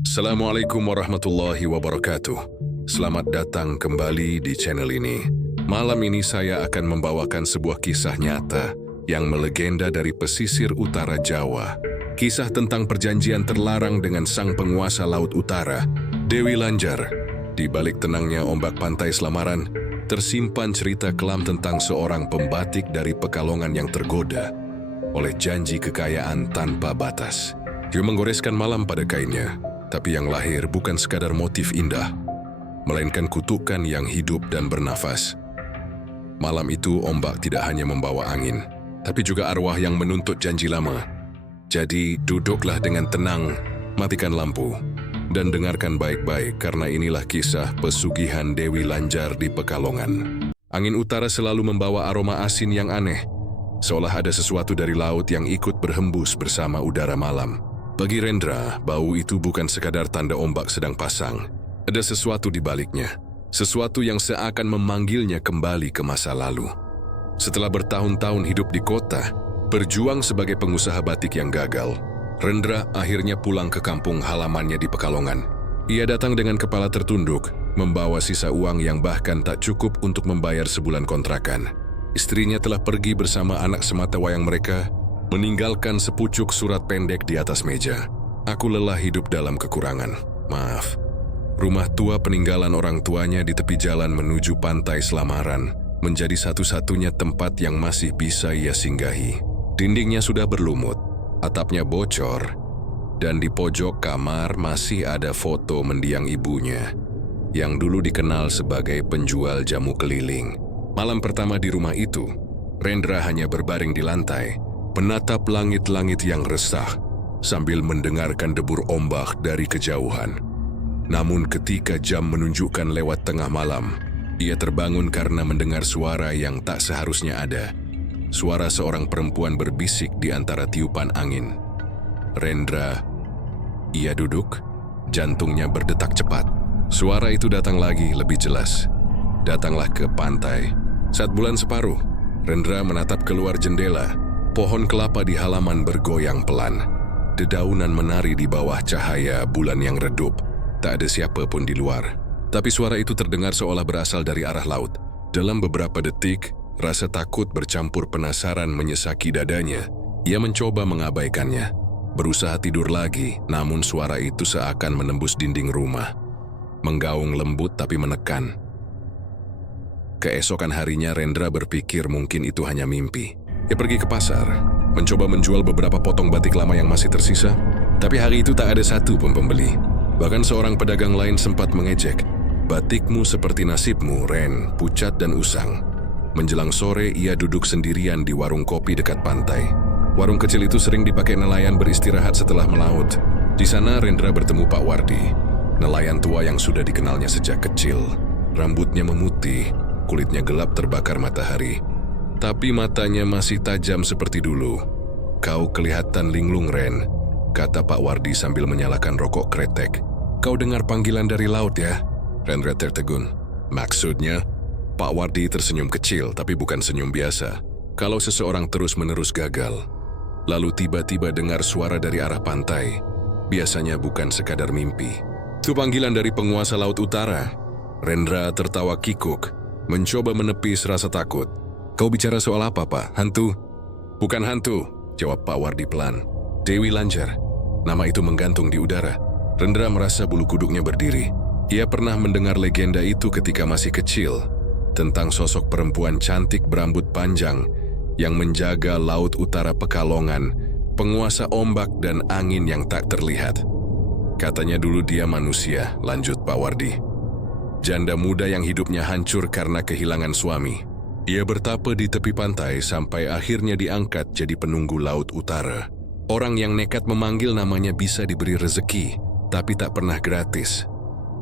Assalamualaikum warahmatullahi wabarakatuh. Selamat datang kembali di channel ini. Malam ini saya akan membawakan sebuah kisah nyata yang melegenda dari pesisir utara Jawa. Kisah tentang perjanjian terlarang dengan sang penguasa Laut Utara, Dewi Lanjar. Di balik tenangnya ombak pantai Selamaran, tersimpan cerita kelam tentang seorang pembatik dari Pekalongan yang tergoda oleh janji kekayaan tanpa batas. Dia menggoreskan malam pada kainnya, tapi yang lahir bukan sekadar motif indah, melainkan kutukan yang hidup dan bernafas. Malam itu ombak tidak hanya membawa angin, tapi juga arwah yang menuntut janji lama. Jadi duduklah dengan tenang, matikan lampu, dan dengarkan baik-baik karena inilah kisah pesugihan Dewi Lanjar di Pekalongan. Angin utara selalu membawa aroma asin yang aneh, seolah ada sesuatu dari laut yang ikut berhembus bersama udara malam. Bagi Rendra, bau itu bukan sekadar tanda ombak sedang pasang. Ada sesuatu di baliknya, sesuatu yang seakan memanggilnya kembali ke masa lalu. Setelah bertahun-tahun hidup di kota, berjuang sebagai pengusaha batik yang gagal, Rendra akhirnya pulang ke kampung halamannya di Pekalongan. Ia datang dengan kepala tertunduk, membawa sisa uang yang bahkan tak cukup untuk membayar sebulan kontrakan. Istrinya telah pergi bersama anak sematawayang mereka, meninggalkan sepucuk surat pendek di atas meja. Aku lelah hidup dalam kekurangan. Maaf. Rumah tua peninggalan orang tuanya di tepi jalan menuju pantai Selamaran menjadi satu-satunya tempat yang masih bisa ia singgahi. Dindingnya sudah berlumut, atapnya bocor, dan di pojok kamar masih ada foto mendiang ibunya yang dulu dikenal sebagai penjual jamu keliling. Malam pertama di rumah itu, Rendra hanya berbaring di lantai, menatap langit-langit yang resah sambil mendengarkan debur ombak dari kejauhan. Namun ketika jam menunjukkan lewat tengah malam, ia terbangun karena mendengar suara yang tak seharusnya ada. Suara seorang perempuan berbisik di antara tiupan angin. Rendra, ia duduk, jantungnya berdetak cepat. Suara itu datang lagi lebih jelas. Datanglah ke pantai. Saat bulan separuh, Rendra menatap keluar jendela. Pohon kelapa di halaman bergoyang pelan. Dedaunan menari di bawah cahaya bulan yang redup. Tak ada siapa pun di luar. Tapi suara itu terdengar seolah berasal dari arah laut. Dalam beberapa detik, rasa takut bercampur penasaran menyesaki dadanya. Ia mencoba mengabaikannya. Berusaha tidur lagi, namun suara itu seakan menembus dinding rumah. Menggaung lembut tapi menekan. Keesokan harinya Rendra berpikir mungkin itu hanya mimpi. Ia pergi ke pasar, mencoba menjual beberapa potong batik lama yang masih tersisa. Tapi hari itu tak ada satu pun pembeli. Bahkan seorang pedagang lain sempat mengejek. Batikmu seperti nasibmu, Ren, pucat dan usang. Menjelang sore ia duduk sendirian di warung kopi dekat pantai. Warung kecil itu sering dipakai nelayan beristirahat setelah melaut. Di sana Rendra bertemu Pak Wardi, nelayan tua yang sudah dikenalnya sejak kecil. Rambutnya memutih, kulitnya gelap terbakar matahari. Tapi matanya masih tajam seperti dulu. Kau kelihatan linglung, Ren, kata Pak Wardi sambil menyalakan rokok kretek. Kau dengar panggilan dari laut ya? Rendra tertegun. Maksudnya? Pak Wardi tersenyum kecil, tapi bukan senyum biasa. Kalau seseorang terus-menerus gagal, lalu tiba-tiba dengar suara dari arah pantai, biasanya bukan sekadar mimpi. Itu panggilan dari penguasa Laut Utara. Rendra tertawa kikuk, mencoba menepis rasa takut. Kau bicara soal apa, Pak? Hantu? Bukan hantu, jawab Pak Wardi pelan. Dewi Lanjar. Nama itu menggantung di udara. Rendra merasa bulu kuduknya berdiri. Ia pernah mendengar legenda itu ketika masih kecil, tentang sosok perempuan cantik berambut panjang yang menjaga Laut Utara Pekalongan, penguasa ombak dan angin yang tak terlihat. Katanya dulu dia manusia, lanjut Pak Wardi. Janda muda yang hidupnya hancur karena kehilangan suami. Ia bertapa di tepi pantai sampai akhirnya diangkat jadi penunggu Laut Utara. Orang yang nekat memanggil namanya bisa diberi rezeki, tapi tak pernah gratis.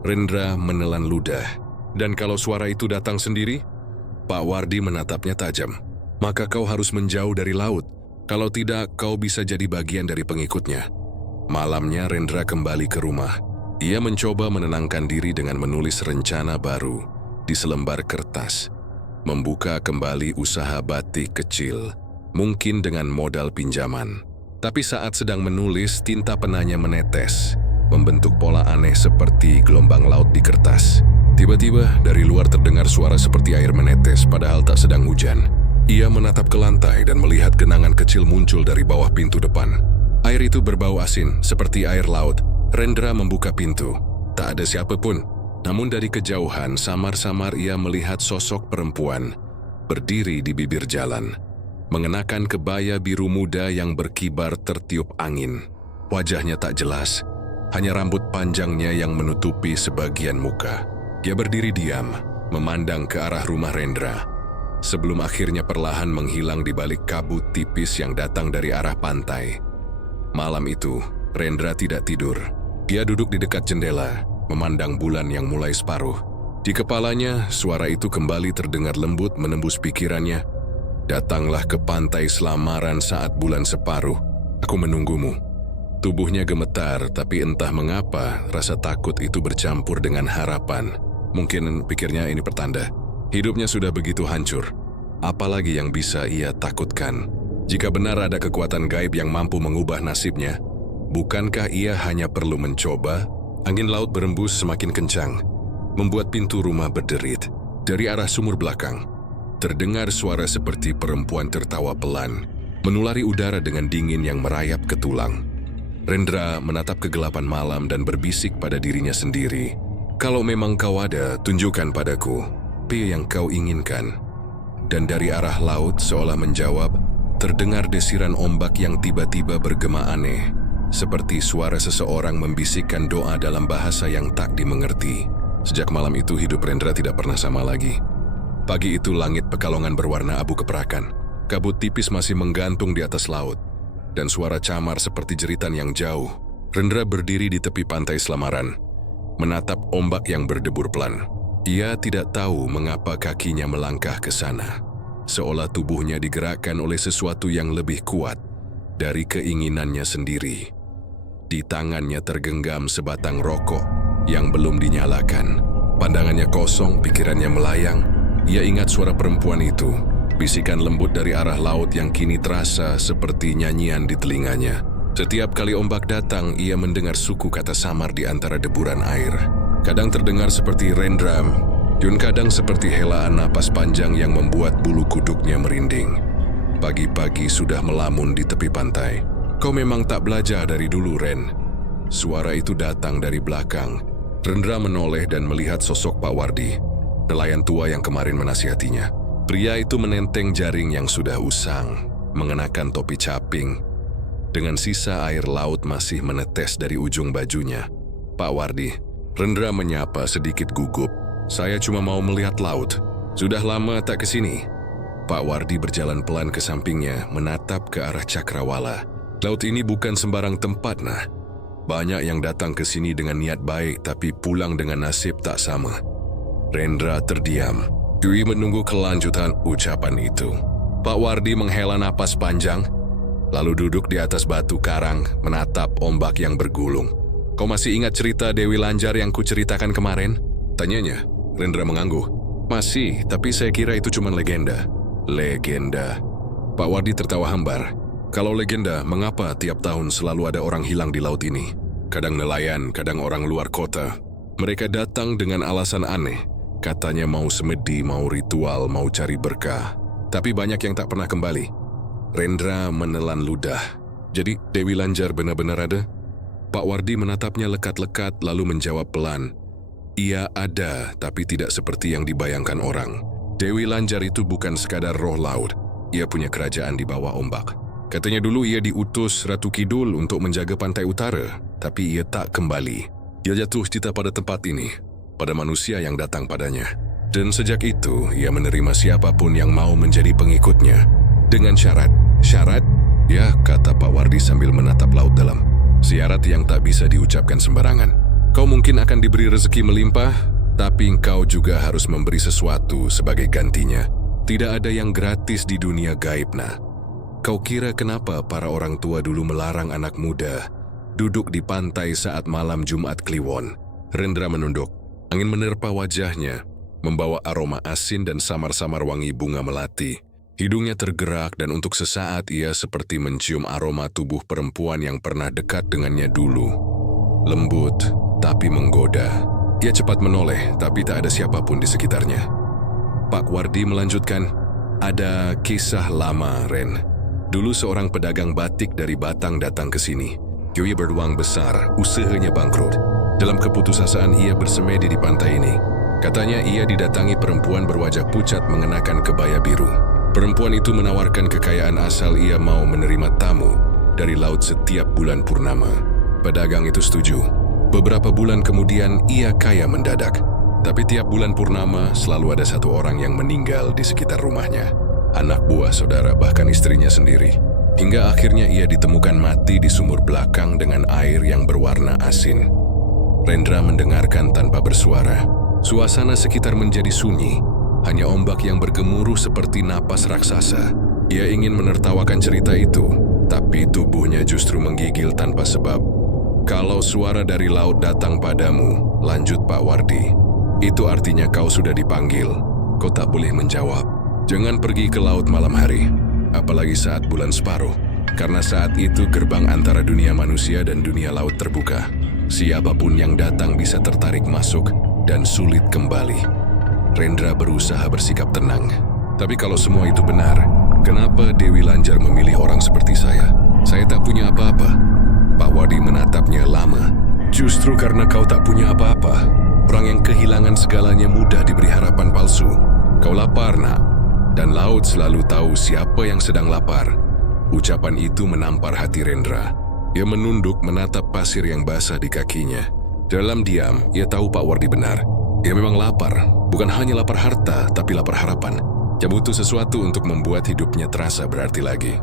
Rendra menelan ludah. Dan kalau suara itu datang sendiri? Pak Wardi menatapnya tajam. Maka kau harus menjauh dari laut. Kalau tidak, kau bisa jadi bagian dari pengikutnya. Malamnya Rendra kembali ke rumah. Ia mencoba menenangkan diri dengan menulis rencana baru di selembar kertas. Membuka kembali usaha batik kecil, mungkin dengan modal pinjaman. Tapi saat sedang menulis, tinta penanya menetes. membentuk pola aneh seperti gelombang laut di kertas. Tiba-tiba dari luar terdengar suara seperti air menetes padahal tak sedang hujan. Ia menatap ke lantai dan melihat genangan kecil muncul dari bawah pintu depan. Air itu berbau asin seperti air laut. Rendra membuka pintu. Tak ada siapapun. Namun dari kejauhan samar-samar ia melihat sosok perempuan berdiri di bibir jalan, mengenakan kebaya biru muda yang berkibar tertiup angin. Wajahnya tak jelas, hanya rambut panjangnya yang menutupi sebagian muka. Dia berdiri diam, memandang ke arah rumah Rendra, sebelum akhirnya perlahan menghilang di balik kabut tipis yang datang dari arah pantai. Malam itu, Rendra tidak tidur. Dia duduk di dekat jendela, memandang bulan yang mulai separuh. Di kepalanya, suara itu kembali terdengar lembut menembus pikirannya. Datanglah ke pantai Selamaran saat bulan separuh. Aku menunggumu. Tubuhnya gemetar, tapi entah mengapa rasa takut itu bercampur dengan harapan. Mungkin pikirnya ini pertanda. Hidupnya sudah begitu hancur. Apalagi yang bisa ia takutkan? Jika benar ada kekuatan gaib yang mampu mengubah nasibnya, bukankah ia hanya perlu mencoba? Angin laut berembus semakin kencang, membuat pintu rumah berderit. Dari arah sumur belakang, terdengar suara seperti perempuan tertawa pelan, menulari udara dengan dingin yang merayap ke tulang. Rendra menatap kegelapan malam dan berbisik pada dirinya sendiri. Kalau memang kau ada, tunjukkan padaku apa yang kau inginkan. Dan dari arah laut seolah menjawab, terdengar desiran ombak yang tiba-tiba bergema aneh, seperti suara seseorang membisikkan doa dalam bahasa yang tak dimengerti. Sejak malam itu hidup Rendra tidak pernah sama lagi. Pagi itu langit Pekalongan berwarna abu keperakan. Kabut tipis masih menggantung di atas laut, dan suara camar seperti jeritan yang jauh. Rendra berdiri di tepi pantai Selamaran, menatap ombak yang berdebur pelan. Ia tidak tahu mengapa kakinya melangkah ke sana, seolah tubuhnya digerakkan oleh sesuatu yang lebih kuat dari keinginannya sendiri. Di tangannya tergenggam sebatang rokok yang belum dinyalakan. Pandangannya kosong, pikirannya melayang. Ia ingat suara perempuan itu, bisikan lembut dari arah laut yang kini terasa seperti nyanyian di telinganya. Setiap kali ombak datang, ia mendengar suku kata samar di antara deburan air. Kadang terdengar seperti rendram, dan kadang seperti helaan napas panjang yang membuat bulu kuduknya merinding. Pagi-pagi sudah melamun di tepi pantai. Kau memang tak belajar dari dulu, Ren. Suara itu datang dari belakang. Rendra menoleh dan melihat sosok Pak Wardi, nelayan tua yang kemarin menasihatinya. Pria itu menenteng jaring yang sudah usang, mengenakan topi caping, dengan sisa air laut masih menetes dari ujung bajunya. Pak Wardi, Rendra menyapa sedikit gugup. Saya cuma mau melihat laut. Sudah lama tak kesini. Pak Wardi berjalan pelan ke sampingnya, menatap ke arah Cakrawala. Laut ini bukan sembarang tempat, nah. Banyak yang datang ke sini dengan niat baik, tapi pulang dengan nasib tak sama. Rendra terdiam. Dwi menunggu kelanjutan ucapan itu. Pak Wardi menghela napas panjang, lalu duduk di atas batu karang, menatap ombak yang bergulung. Kau masih ingat cerita Dewi Lanjar yang kuceritakan kemarin? Tanyanya. Rendra mengangguk. Masih, tapi saya kira itu cuma legenda. Legenda. Pak Wardi tertawa hambar. Kalau legenda, mengapa tiap tahun selalu ada orang hilang di laut ini? Kadang nelayan, kadang orang luar kota. Mereka datang dengan alasan aneh. Katanya mau semedi, mau ritual, mau cari berkah. Tapi banyak yang tak pernah kembali. Rendra menelan ludah. Jadi Dewi Lanjar benar-benar ada? Pak Wardi menatapnya lekat-lekat lalu menjawab pelan. Ia ada, tapi tidak seperti yang dibayangkan orang. Dewi Lanjar itu bukan sekadar roh laut. Ia punya kerajaan di bawah ombak. Katanya dulu ia diutus Ratu Kidul untuk menjaga pantai utara, tapi ia tak kembali. Ia jatuh cinta pada tempat ini, pada manusia yang datang padanya. Dan sejak itu, ia menerima siapapun yang mau menjadi pengikutnya. Dengan syarat. Syarat? Ya, kata Pak Wardi sambil menatap laut dalam. Syarat yang tak bisa diucapkan sembarangan. Kau mungkin akan diberi rezeki melimpah, tapi engkau juga harus memberi sesuatu sebagai gantinya. Tidak ada yang gratis di dunia gaib, nah. Kau kira kenapa para orang tua dulu melarang anak muda duduk di pantai saat malam Jumat Kliwon? Rendra menunduk. Angin menerpa wajahnya, membawa aroma asin dan samar-samar wangi bunga melati. Hidungnya tergerak dan untuk sesaat ia seperti mencium aroma tubuh perempuan yang pernah dekat dengannya dulu. lembut tapi menggoda. Ia cepat menoleh, tapi tak ada siapapun di sekitarnya. Pak Wardi melanjutkan, "Ada kisah lama, Ren. Dulu seorang pedagang batik dari Batang datang ke sini. Ia beruang besar, usahanya bangkrut. Dalam keputusasaan ia bersemedi di pantai ini. Katanya ia didatangi perempuan berwajah pucat mengenakan kebaya biru. Perempuan itu menawarkan kekayaan asal ia mau menerima tamu dari laut setiap bulan purnama. Pedagang itu setuju. Beberapa bulan kemudian ia kaya mendadak. Tapi tiap bulan purnama selalu ada satu orang yang meninggal di sekitar rumahnya. Anak buah saudara, bahkan istrinya sendiri. Hingga akhirnya ia ditemukan mati di sumur belakang dengan air yang berwarna asin." Rendra mendengarkan tanpa bersuara. Suasana sekitar menjadi sunyi. Hanya ombak yang bergemuruh seperti napas raksasa. Ia ingin menertawakan cerita itu, tapi tubuhnya justru menggigil tanpa sebab. "Kalau suara dari laut datang padamu," lanjut Pak Wardi, "itu artinya kau sudah dipanggil. Kau tak boleh menjawab. Jangan pergi ke laut malam hari, apalagi saat bulan separuh, karena saat itu gerbang antara dunia manusia dan dunia laut terbuka. Siapapun yang datang bisa tertarik masuk dan sulit kembali." Rendra berusaha bersikap tenang. "Tapi kalau semua itu benar, kenapa Dewi Lanjar memilih orang seperti saya? Saya tak punya apa-apa." Pak Wardi menatapnya lama. "Justru karena kau tak punya apa-apa, orang yang kehilangan segalanya mudah diberi harapan palsu. Kau lapar, nak, dan laut selalu tahu siapa yang sedang lapar." Ucapan itu menampar hati Rendra. Ia menunduk menatap pasir yang basah di kakinya. Dalam diam, ia tahu Pak Wardi benar. Ia memang lapar, bukan hanya lapar harta, tapi lapar harapan. Ia butuh sesuatu untuk membuat hidupnya terasa berarti lagi.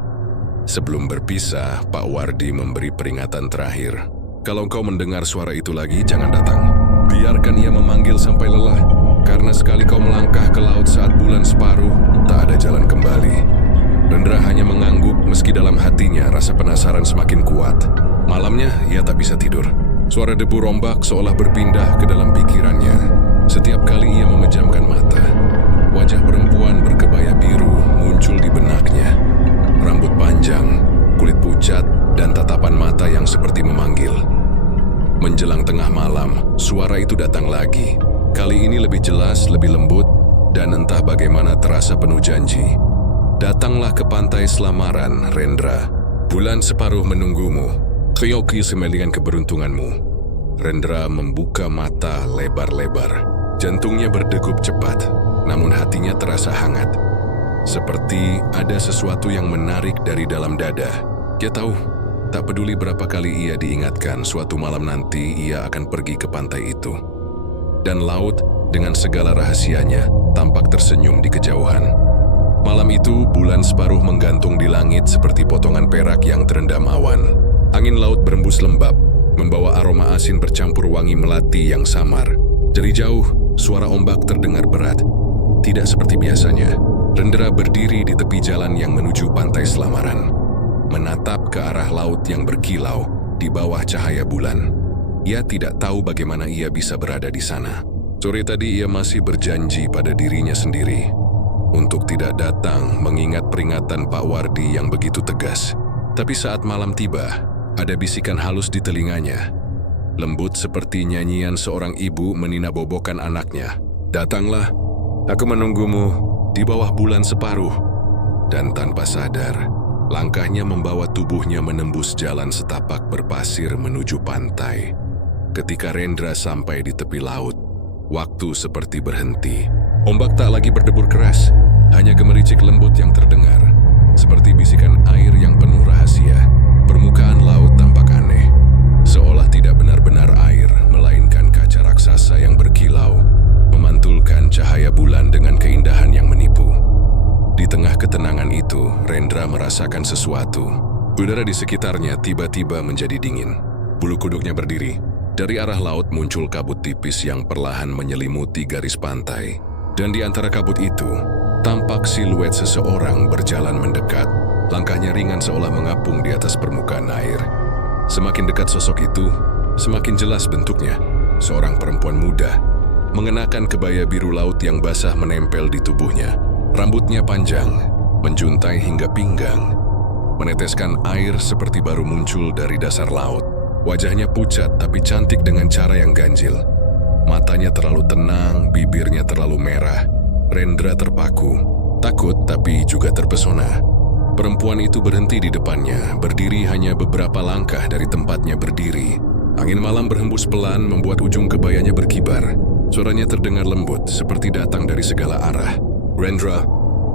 Sebelum berpisah, Pak Wardi memberi peringatan terakhir. "Kalau kau mendengar suara itu lagi, jangan datang. Biarkan ia memanggil sampai lelah, karena sekali kau melangkah ke laut saat bulan separuh, tak ada jalan kembali." Rendra hanya mengangguk meski dalam hatinya rasa penasaran semakin kuat. Malamnya, ia tak bisa tidur. Suara debu rombak seolah berpindah ke dalam pikirannya. Setiap kali ia memejamkan mata, wajah perempuan berkebaya biru muncul di benaknya. Rambut panjang, kulit pucat, dan tatapan mata yang seperti memanggil. Menjelang tengah malam, suara itu datang lagi. Kali ini lebih jelas, lebih lembut, dan entah bagaimana terasa penuh janji. "Datanglah ke pantai Selamaran, Rendra. Bulan separuh menunggumu. Keyoki semelian keberuntunganmu." Rendra membuka mata lebar-lebar. Jantungnya berdegup cepat, namun hatinya terasa hangat. Seperti ada sesuatu yang menarik dari dalam dada. Dia tahu, tak peduli berapa kali ia diingatkan, suatu malam nanti ia akan pergi ke pantai itu. Dan laut, dengan segala rahasianya, tampak tersenyum di kejauhan. Malam itu, bulan separuh menggantung di langit seperti potongan perak yang terendam awan. Angin laut berembus lembab, membawa aroma asin bercampur wangi melati yang samar. Dari jauh, suara ombak terdengar berat. Tidak seperti biasanya, Rendra berdiri di tepi jalan yang menuju pantai Selamaran, menatap ke arah laut yang berkilau di bawah cahaya bulan. Ia tidak tahu bagaimana ia bisa berada di sana. Sore tadi ia masih berjanji pada dirinya sendiri untuk tidak datang mengingat peringatan Pak Wardi yang begitu tegas. Tapi saat malam tiba, ada bisikan halus di telinganya. Lembut seperti nyanyian seorang ibu meninabobokan anaknya. "Datanglah, aku menunggumu di bawah bulan separuh." Dan tanpa sadar, langkahnya membawa tubuhnya menembus jalan setapak berpasir menuju pantai. Ketika Rendra sampai di tepi laut, waktu seperti berhenti. Ombak tak lagi berdebur keras, hanya gemericik lembut yang terdengar, seperti bisikan air yang penuh rahasia. Permukaan laut tampak aneh, seolah tidak benar-benar air, melainkan kaca raksasa yang berkilau, memantulkan cahaya bulan dengan keindahan yang menipu. Di tengah ketenangan itu, Rendra merasakan sesuatu. Udara di sekitarnya tiba-tiba menjadi dingin. Bulu kuduknya berdiri. Dari arah laut muncul kabut tipis yang perlahan menyelimuti garis pantai. Dan di antara kabut itu, tampak siluet seseorang berjalan mendekat. Langkahnya ringan seolah mengapung di atas permukaan air. Semakin dekat sosok itu, semakin jelas bentuknya. Seorang perempuan muda, mengenakan kebaya biru laut yang basah menempel di tubuhnya. Rambutnya panjang, menjuntai hingga pinggang, meneteskan air seperti baru muncul dari dasar laut. Wajahnya pucat tapi cantik dengan cara yang ganjil. Matanya terlalu tenang, bibirnya terlalu merah. Rendra terpaku, takut tapi juga terpesona. Perempuan itu berhenti di depannya, berdiri hanya beberapa langkah dari tempatnya berdiri. Angin malam berhembus pelan membuat ujung kebayanya berkibar. Suaranya terdengar lembut, seperti datang dari segala arah. "Rendra,"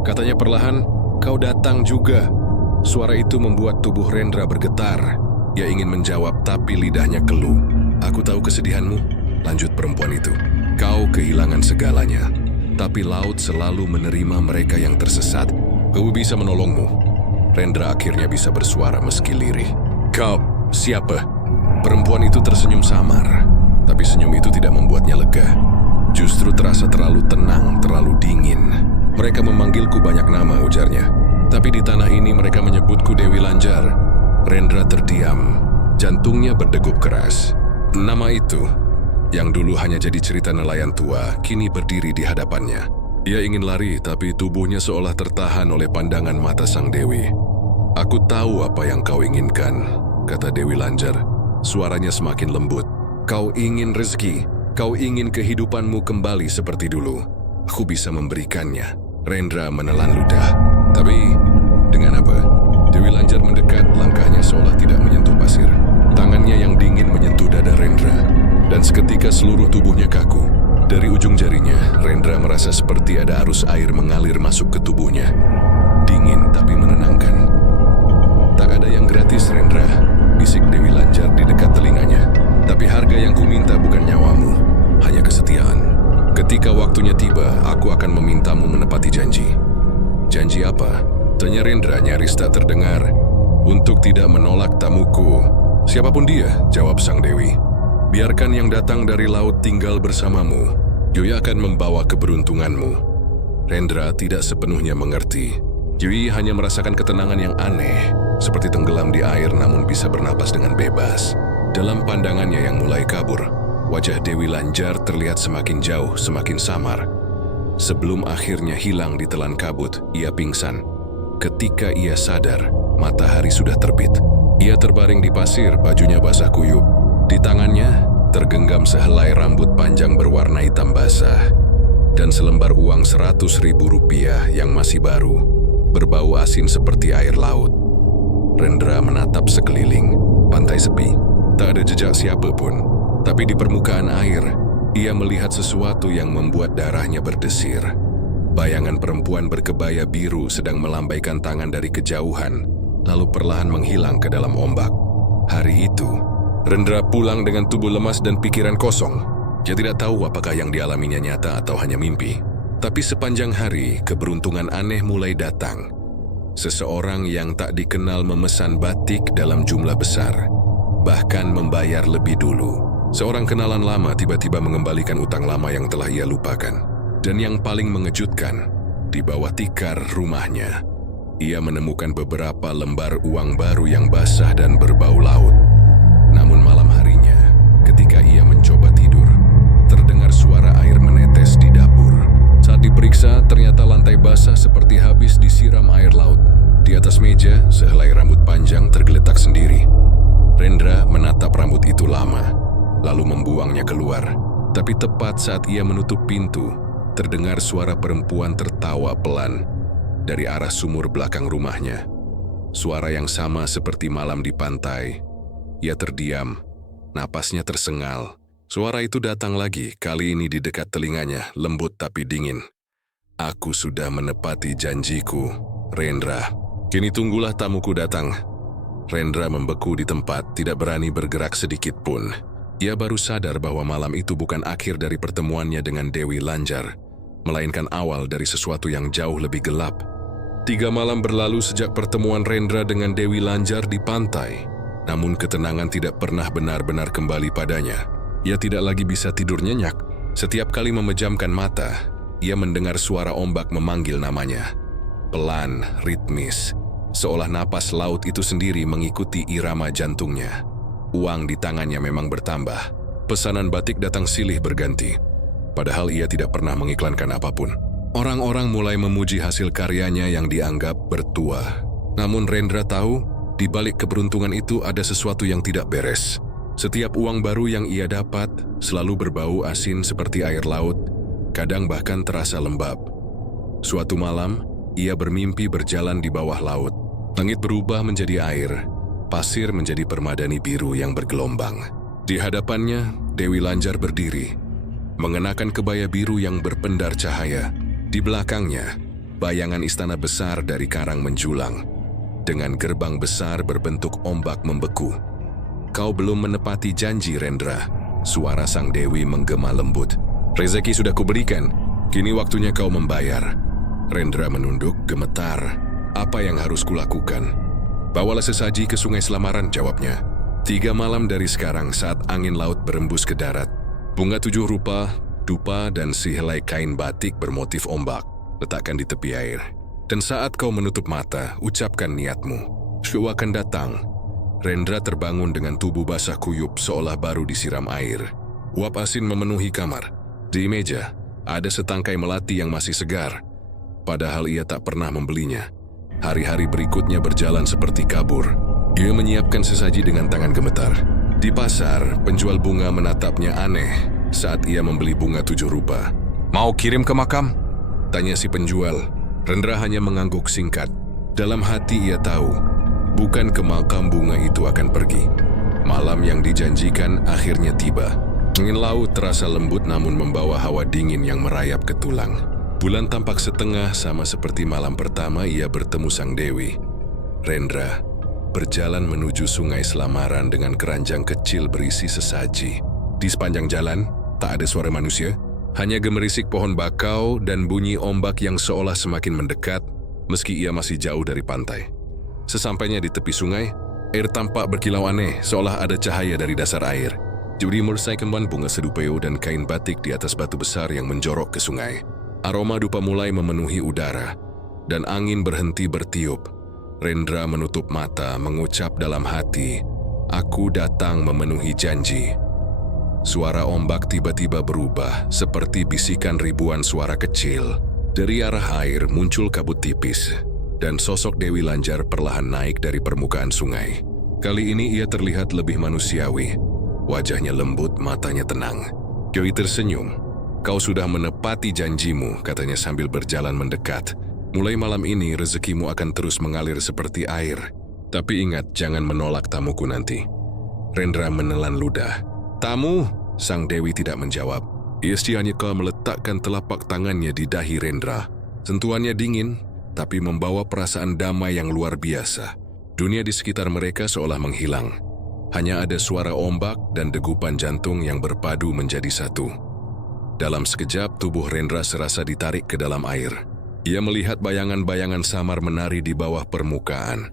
katanya perlahan, "kau datang juga." Suara itu membuat tubuh Rendra bergetar. Ia ingin menjawab, tapi lidahnya keluh. "Aku tahu kesedihanmu," lanjut perempuan itu. "Kau kehilangan segalanya, tapi laut selalu menerima mereka yang tersesat. Kau bisa menolongmu." Rendra akhirnya bisa bersuara meski lirih. "Kau siapa?" Perempuan itu tersenyum samar, tapi senyum itu tidak membuatnya lega. Justru terasa terlalu tenang, terlalu dingin. "Mereka memanggilku banyak nama," ujarnya. "Tapi di tanah ini mereka menyebutku Dewi Lanjar." Rendra terdiam, jantungnya berdegup keras. Nama itu, yang dulu hanya jadi cerita nelayan tua, kini berdiri di hadapannya. Ia ingin lari, tapi tubuhnya seolah tertahan oleh pandangan mata sang Dewi. "Aku tahu apa yang kau inginkan," kata Dewi Lanjar. Suaranya semakin lembut. "Kau ingin rezeki, kau ingin kehidupanmu kembali seperti dulu. Aku bisa memberikannya." Rendra menelan ludah. "Tapi, dengan apa?" Dewi Lanjar mendekat, langkahnya seolah tidak menyentuh pasir. Tangannya yang dingin menyentuh dada Rendra, dan seketika seluruh tubuhnya kaku. Dari ujung jarinya, Rendra merasa seperti ada arus air mengalir masuk ke tubuhnya. Dingin tapi menenangkan. "Tak ada yang gratis, Rendra," bisik Dewi Lanjar di dekat telinganya. "Tapi harga yang kuminta bukan nyawamu, hanya kesetiaan. Ketika waktunya tiba, aku akan memintamu menepati janji." "Janji apa?" tanya Rendra nyaris tak terdengar. "Untuk tidak menolak tamuku." "Siapapun dia," jawab sang Dewi. "Biarkan yang datang dari laut tinggal bersamamu. Yui akan membawa keberuntunganmu." Rendra tidak sepenuhnya mengerti. Yui hanya merasakan ketenangan yang aneh, seperti tenggelam di air namun bisa bernapas dengan bebas. Dalam pandangannya yang mulai kabur, wajah Dewi Lanjar terlihat semakin jauh, semakin samar. Sebelum akhirnya hilang di telan kabut, ia pingsan. Ketika ia sadar, matahari sudah terbit. Ia terbaring di pasir, bajunya basah kuyup. Di tangannya tergenggam sehelai rambut panjang berwarna hitam basah dan selembar uang 100.000 rupiah yang masih baru, berbau asin seperti air laut. Rendra menatap sekeliling, pantai sepi, tak ada jejak siapapun. Tapi di permukaan air, ia melihat sesuatu yang membuat darahnya berdesir. Bayangan perempuan berkebaya biru sedang melambaikan tangan dari kejauhan, lalu perlahan menghilang ke dalam ombak. Hari itu, Rendra pulang dengan tubuh lemas dan pikiran kosong. Dia tidak tahu apakah yang dialaminya nyata atau hanya mimpi. Tapi sepanjang hari, keberuntungan aneh mulai datang. Seseorang yang tak dikenal memesan batik dalam jumlah besar, bahkan membayar lebih dulu. Seorang kenalan lama tiba-tiba mengembalikan utang lama yang telah ia lupakan. Dan yang paling mengejutkan, di bawah tikar rumahnya, ia menemukan beberapa lembar uang baru yang basah dan berbau laut. Namun malam harinya, ketika ia mencoba tidur, terdengar suara air menetes di dapur. Saat diperiksa, ternyata lantai basah seperti habis disiram air laut. Di atas meja, sehelai rambut panjang tergeletak sendiri. Rendra menatap rambut itu lama, lalu membuangnya keluar. Tapi tepat saat ia menutup pintu, terdengar suara perempuan tertawa pelan dari arah sumur belakang rumahnya. Suara yang sama seperti malam di pantai. Ia terdiam, napasnya tersengal. Suara itu datang lagi, kali ini di dekat telinganya, lembut tapi dingin. "Aku sudah menepati janjiku, Rendra. Kini tunggulah tamuku datang." Rendra membeku di tempat, tidak berani bergerak sedikit pun. Ia baru sadar bahwa malam itu bukan akhir dari pertemuannya dengan Dewi Lanjar, melainkan awal dari sesuatu yang jauh lebih gelap. 3 malam berlalu sejak pertemuan Rendra dengan Dewi Lanjar di pantai. Namun ketenangan tidak pernah benar-benar kembali padanya. Ia tidak lagi bisa tidur nyenyak. Setiap kali memejamkan mata, ia mendengar suara ombak memanggil namanya. Pelan, ritmis, seolah napas laut itu sendiri mengikuti irama jantungnya. Uang di tangannya memang bertambah. Pesanan batik datang silih berganti. Padahal ia tidak pernah mengiklankan apapun. Orang-orang mulai memuji hasil karyanya yang dianggap bertuah. Namun Rendra tahu, di balik keberuntungan itu ada sesuatu yang tidak beres. Setiap uang baru yang ia dapat selalu berbau asin seperti air laut, kadang bahkan terasa lembab. Suatu malam, ia bermimpi berjalan di bawah laut. Langit berubah menjadi air, pasir menjadi permadani biru yang bergelombang. Di hadapannya, Dewi Lanjar berdiri, mengenakan kebaya biru yang berpendar cahaya. Di belakangnya, bayangan istana besar dari karang menjulang, dengan gerbang besar berbentuk ombak membeku. "Kau belum menepati janji, Rendra," suara sang Dewi menggema lembut. "Rezeki sudah kuberikan, kini waktunya kau membayar." Rendra menunduk, gemetar. "Apa yang harus kulakukan?" "Bawalah sesaji ke Sungai Selamaran," jawabnya. 3 malam dari sekarang saat angin laut berembus ke darat, bunga 7 rupa, dupa dan sehelai kain batik bermotif ombak letakkan di tepi air. Dan saat kau menutup mata, ucapkan niatmu. Syu'u akan datang. Rendra terbangun dengan tubuh basah kuyup seolah baru disiram air. Uap asin memenuhi kamar. Di meja, ada setangkai melati yang masih segar. Padahal ia tak pernah membelinya. Hari-hari berikutnya berjalan seperti kabur. Ia menyiapkan sesaji dengan tangan gemetar. Di pasar, penjual bunga menatapnya aneh saat ia membeli bunga 7 rupa. "Mau kirim ke makam?" tanya si penjual. Rendra hanya mengangguk singkat. Dalam hati ia tahu, bukan ke makam bunga itu akan pergi. Malam yang dijanjikan akhirnya tiba. Angin laut terasa lembut namun membawa hawa dingin yang merayap ke tulang. Bulan tampak setengah sama seperti malam pertama ia bertemu sang Dewi. Rendra berjalan menuju Sungai Selamaran dengan keranjang kecil berisi sesaji. Di sepanjang jalan, tak ada suara manusia, hanya gemerisik pohon bakau dan bunyi ombak yang seolah semakin mendekat meski ia masih jauh dari pantai. Sesampainya di tepi sungai, air tampak berkilau aneh seolah ada cahaya dari dasar air. Juri mersaikan bunga sedupeo dan kain batik di atas batu besar yang menjorok ke sungai. Aroma dupa mulai memenuhi udara dan angin berhenti bertiup. Rendra menutup mata mengucap dalam hati, "Aku datang memenuhi janji." Suara ombak tiba-tiba berubah seperti bisikan ribuan suara kecil. Dari arah air muncul kabut tipis, dan sosok Dewi Lanjar perlahan naik dari permukaan sungai. Kali ini ia terlihat lebih manusiawi. Wajahnya lembut, matanya tenang. Dewi tersenyum. "Kau sudah menepati janjimu," katanya sambil berjalan mendekat. "Mulai malam ini rezekimu akan terus mengalir seperti air. Tapi ingat, jangan menolak tamuku nanti." Rendra menelan ludah. "Tamu?" sang Dewi tidak menjawab. Ia hanya meletakkan telapak tangannya di dahi Rendra. Sentuhannya dingin, tapi membawa perasaan damai yang luar biasa. Dunia di sekitar mereka seolah menghilang. Hanya ada suara ombak dan degupan jantung yang berpadu menjadi satu. Dalam sekejap, tubuh Rendra serasa ditarik ke dalam air. Ia melihat bayangan-bayangan samar menari di bawah permukaan.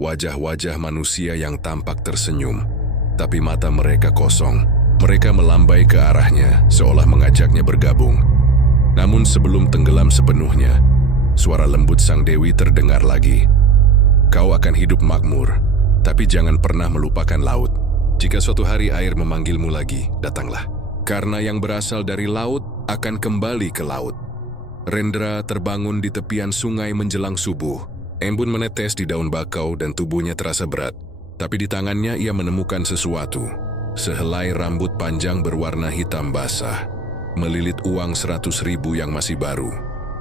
Wajah-wajah manusia yang tampak tersenyum, tapi mata mereka kosong. Mereka melambai ke arahnya, seolah mengajaknya bergabung. Namun sebelum tenggelam sepenuhnya, suara lembut sang Dewi terdengar lagi. "Kau akan hidup makmur, tapi jangan pernah melupakan laut. Jika suatu hari air memanggilmu lagi, datanglah. Karena yang berasal dari laut akan kembali ke laut." Rendra terbangun di tepian sungai menjelang subuh. Embun menetes di daun bakau dan tubuhnya terasa berat. Tapi di tangannya ia menemukan sesuatu. Sehelai rambut panjang berwarna hitam basah, melilit uang 100.000 yang masih baru.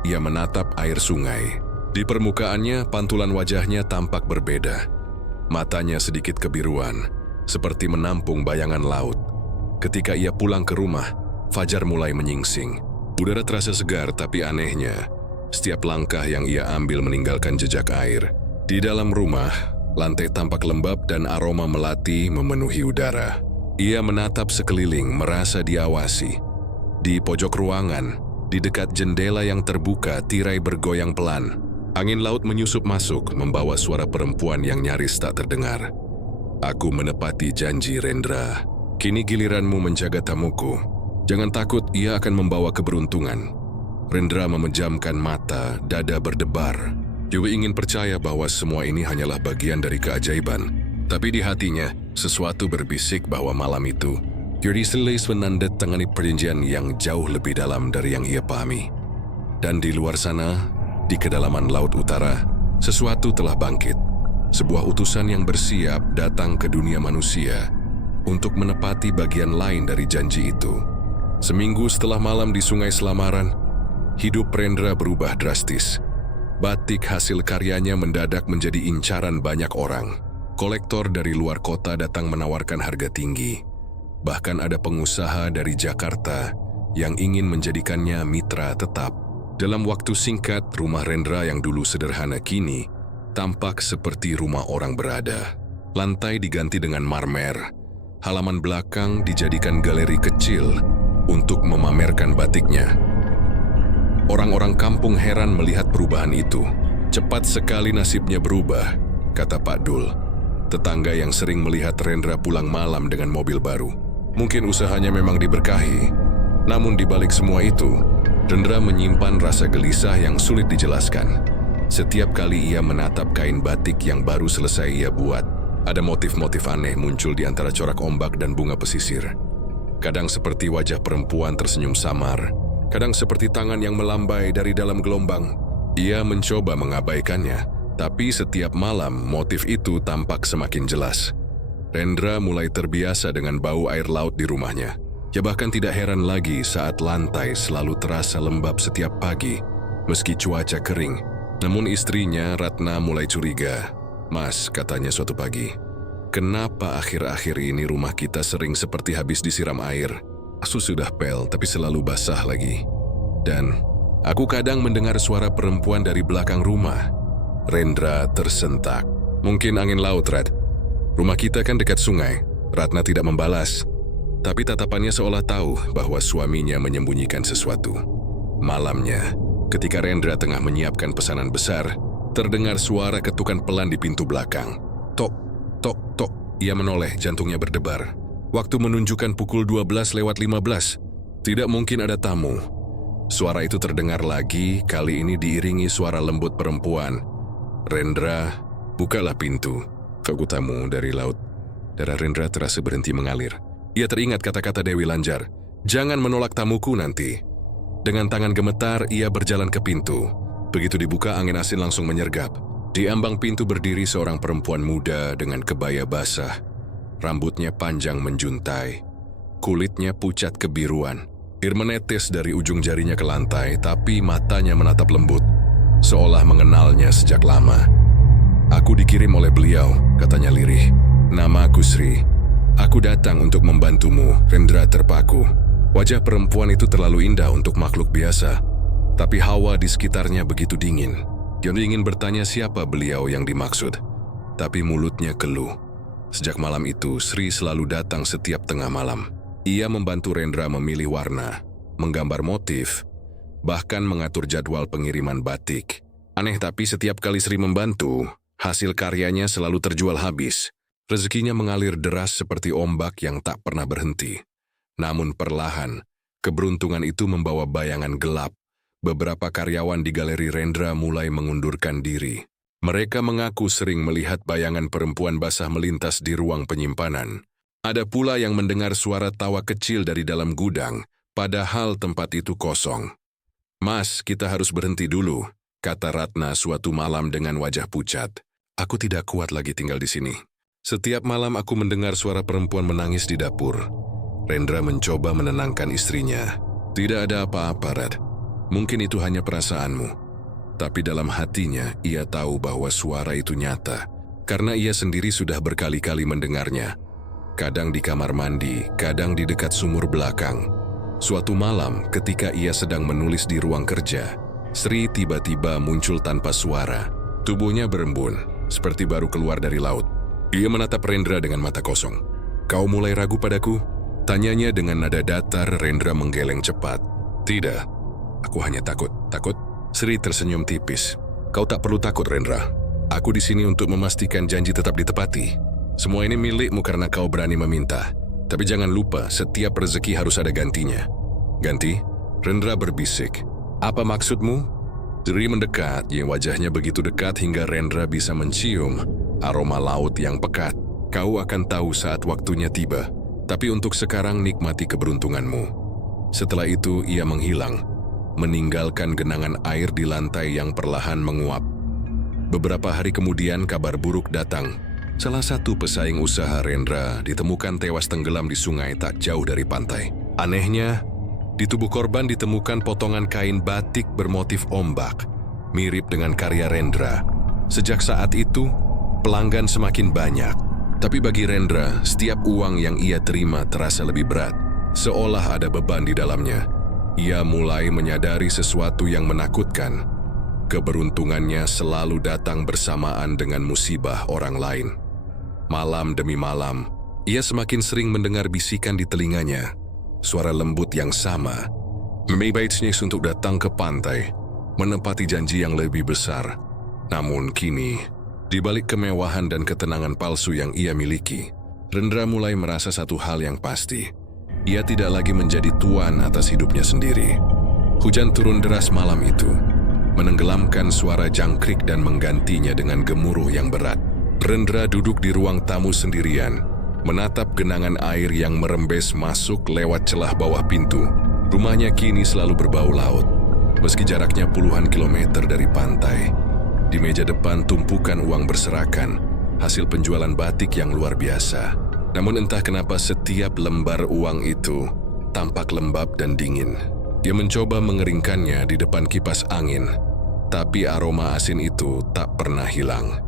Ia menatap air sungai. Di permukaannya, pantulan wajahnya tampak berbeda. Matanya sedikit kebiruan, seperti menampung bayangan laut. Ketika ia pulang ke rumah, fajar mulai menyingsing. Udara terasa segar, tapi anehnya, setiap langkah yang ia ambil meninggalkan jejak air. Di dalam rumah, lantai tampak lembab dan aroma melati memenuhi udara. Ia menatap sekeliling, merasa diawasi. Di pojok ruangan, di dekat jendela yang terbuka, tirai bergoyang pelan. Angin laut menyusup masuk, membawa suara perempuan yang nyaris tak terdengar. "Aku menepati janji, Rendra. Kini giliranmu menjaga tamuku. Jangan takut, ia akan membawa keberuntungan." Rendra memejamkan mata, dada berdebar. Dewi ingin percaya bahwa semua ini hanyalah bagian dari keajaiban. Tapi di hatinya, sesuatu berbisik bahwa malam itu, Yuriselis menandatangani perjanjian yang jauh lebih dalam dari yang ia pahami. Dan di luar sana, di kedalaman Laut Utara, sesuatu telah bangkit. Sebuah utusan yang bersiap datang ke dunia manusia. untuk menepati bagian lain dari janji itu. Seminggu setelah malam di Sungai Selamaran, hidup Rendra berubah drastis. Batik hasil karyanya mendadak menjadi incaran banyak orang. Kolektor dari luar kota datang menawarkan harga tinggi. Bahkan ada pengusaha dari Jakarta yang ingin menjadikannya mitra tetap. Dalam waktu singkat, rumah Rendra yang dulu sederhana kini tampak seperti rumah orang berada. Lantai diganti dengan marmer. Halaman belakang dijadikan galeri kecil untuk memamerkan batiknya. Orang-orang kampung heran melihat perubahan itu. Cepat sekali nasibnya berubah, kata Pak Dul, tetangga yang sering melihat Rendra pulang malam dengan mobil baru. Mungkin usahanya memang diberkahi, namun di balik semua itu, Rendra menyimpan rasa gelisah yang sulit dijelaskan. Setiap kali ia menatap kain batik yang baru selesai ia buat, ada motif-motif aneh muncul di antara corak ombak dan bunga pesisir. Kadang seperti wajah perempuan tersenyum samar, kadang seperti tangan yang melambai dari dalam gelombang. Ia mencoba mengabaikannya, tapi setiap malam motif itu tampak semakin jelas. Rendra mulai terbiasa dengan bau air laut di rumahnya. Ya bahkan tidak heran lagi saat lantai selalu terasa lembab setiap pagi, meski cuaca kering. Namun istrinya, Ratna, mulai curiga. "Mas," katanya suatu pagi, "kenapa akhir-akhir ini rumah kita sering seperti habis disiram air? Asu sudah pel, tapi selalu basah lagi. Dan aku kadang mendengar suara perempuan dari belakang rumah." Rendra tersentak. "Mungkin angin laut, Rat. Rumah kita kan dekat sungai." Ratna tidak membalas, tapi tatapannya seolah tahu bahwa suaminya menyembunyikan sesuatu. Malamnya, ketika Rendra tengah menyiapkan pesanan besar, terdengar suara ketukan pelan di pintu belakang. Tok, tok, tok. Ia menoleh, jantungnya berdebar. Waktu menunjukkan pukul 12:15. Tidak mungkin ada tamu. Suara itu terdengar lagi, kali ini diiringi suara lembut perempuan. "Rendra, bukalah pintu. Aku tamu dari laut." Darah Rendra terasa berhenti mengalir. Ia teringat kata-kata Dewi Lanjar, "Jangan menolak tamuku nanti." Dengan tangan gemetar, ia berjalan ke pintu. Begitu dibuka, angin asin langsung menyergap. Di ambang pintu berdiri seorang perempuan muda dengan kebaya basah. Rambutnya panjang menjuntai. Kulitnya pucat kebiruan. Air menetes dari ujung jarinya ke lantai, tapi matanya menatap lembut, seolah mengenalnya sejak lama. "Aku dikirim oleh beliau," katanya lirih. "Nama aku Sri. Aku datang untuk membantumu." Rendra terpaku. Wajah perempuan itu terlalu indah untuk makhluk biasa, tapi hawa di sekitarnya begitu dingin. Dia ingin bertanya siapa beliau yang dimaksud, tapi mulutnya keluh. Sejak malam itu, Sri selalu datang setiap tengah malam. Ia membantu Rendra memilih warna, menggambar motif, bahkan mengatur jadwal pengiriman batik. Aneh tapi setiap kali Sri membantu, hasil karyanya selalu terjual habis. Rezekinya mengalir deras seperti ombak yang tak pernah berhenti. Namun perlahan, keberuntungan itu membawa bayangan gelap. Beberapa karyawan di galeri Rendra mulai mengundurkan diri. Mereka mengaku sering melihat bayangan perempuan basah melintas di ruang penyimpanan. Ada pula yang mendengar suara tawa kecil dari dalam gudang, padahal tempat itu kosong. "Mas, kita harus berhenti dulu," kata Ratna suatu malam dengan wajah pucat. "Aku tidak kuat lagi tinggal di sini. Setiap malam aku mendengar suara perempuan menangis di dapur." Rendra mencoba menenangkan istrinya. "Tidak ada apa-apa, Rat. Mungkin itu hanya perasaanmu." Tapi dalam hatinya, ia tahu bahwa suara itu nyata, karena ia sendiri sudah berkali-kali mendengarnya. Kadang di kamar mandi, kadang di dekat sumur belakang. Suatu malam, ketika ia sedang menulis di ruang kerja, Sri tiba-tiba muncul tanpa suara. Tubuhnya berembun, seperti baru keluar dari laut. Ia menatap Rendra dengan mata kosong. "Kau mulai ragu padaku?" tanyanya dengan nada datar. Rendra menggeleng cepat. "Tidak, aku hanya takut." "Takut?" Sri tersenyum tipis. "Kau tak perlu takut, Rendra. Aku di sini untuk memastikan janji tetap ditepati. Semua ini milikmu karena kau berani meminta. Tapi jangan lupa, setiap rezeki harus ada gantinya." "Ganti?" Rendra berbisik. "Apa maksudmu?" Sri mendekat, yang wajahnya begitu dekat hingga Rendra bisa mencium aroma laut yang pekat. "Kau akan tahu saat waktunya tiba. Tapi untuk sekarang nikmati keberuntunganmu." Setelah itu ia menghilang, meninggalkan genangan air di lantai yang perlahan menguap. Beberapa hari kemudian kabar buruk datang. Salah satu pesaing usaha Rendra ditemukan tewas tenggelam di sungai tak jauh dari pantai. Anehnya, di tubuh korban ditemukan potongan kain batik bermotif ombak, mirip dengan karya Rendra. Sejak saat itu, pelanggan semakin banyak. Tapi bagi Rendra, setiap uang yang ia terima terasa lebih berat, seolah ada beban di dalamnya. Ia mulai menyadari sesuatu yang menakutkan. Keberuntungannya selalu datang bersamaan dengan musibah orang lain. Malam demi malam, ia semakin sering mendengar bisikan di telinganya. Suara lembut yang sama, membaitnya untuk datang ke pantai, menepati janji yang lebih besar. Namun kini, di balik kemewahan dan ketenangan palsu yang ia miliki, Rendra mulai merasa satu hal yang pasti. Ia tidak lagi menjadi tuan atas hidupnya sendiri. Hujan turun deras malam itu, menenggelamkan suara jangkrik dan menggantinya dengan gemuruh yang berat. Rendra duduk di ruang tamu sendirian, menatap genangan air yang merembes masuk lewat celah bawah pintu. Rumahnya kini selalu berbau laut, meski jaraknya puluhan kilometer dari pantai. Di meja depan tumpukan uang berserakan, hasil penjualan batik yang luar biasa. Namun entah kenapa setiap lembar uang itu tampak lembab dan dingin. Dia mencoba mengeringkannya di depan kipas angin, tapi aroma asin itu tak pernah hilang.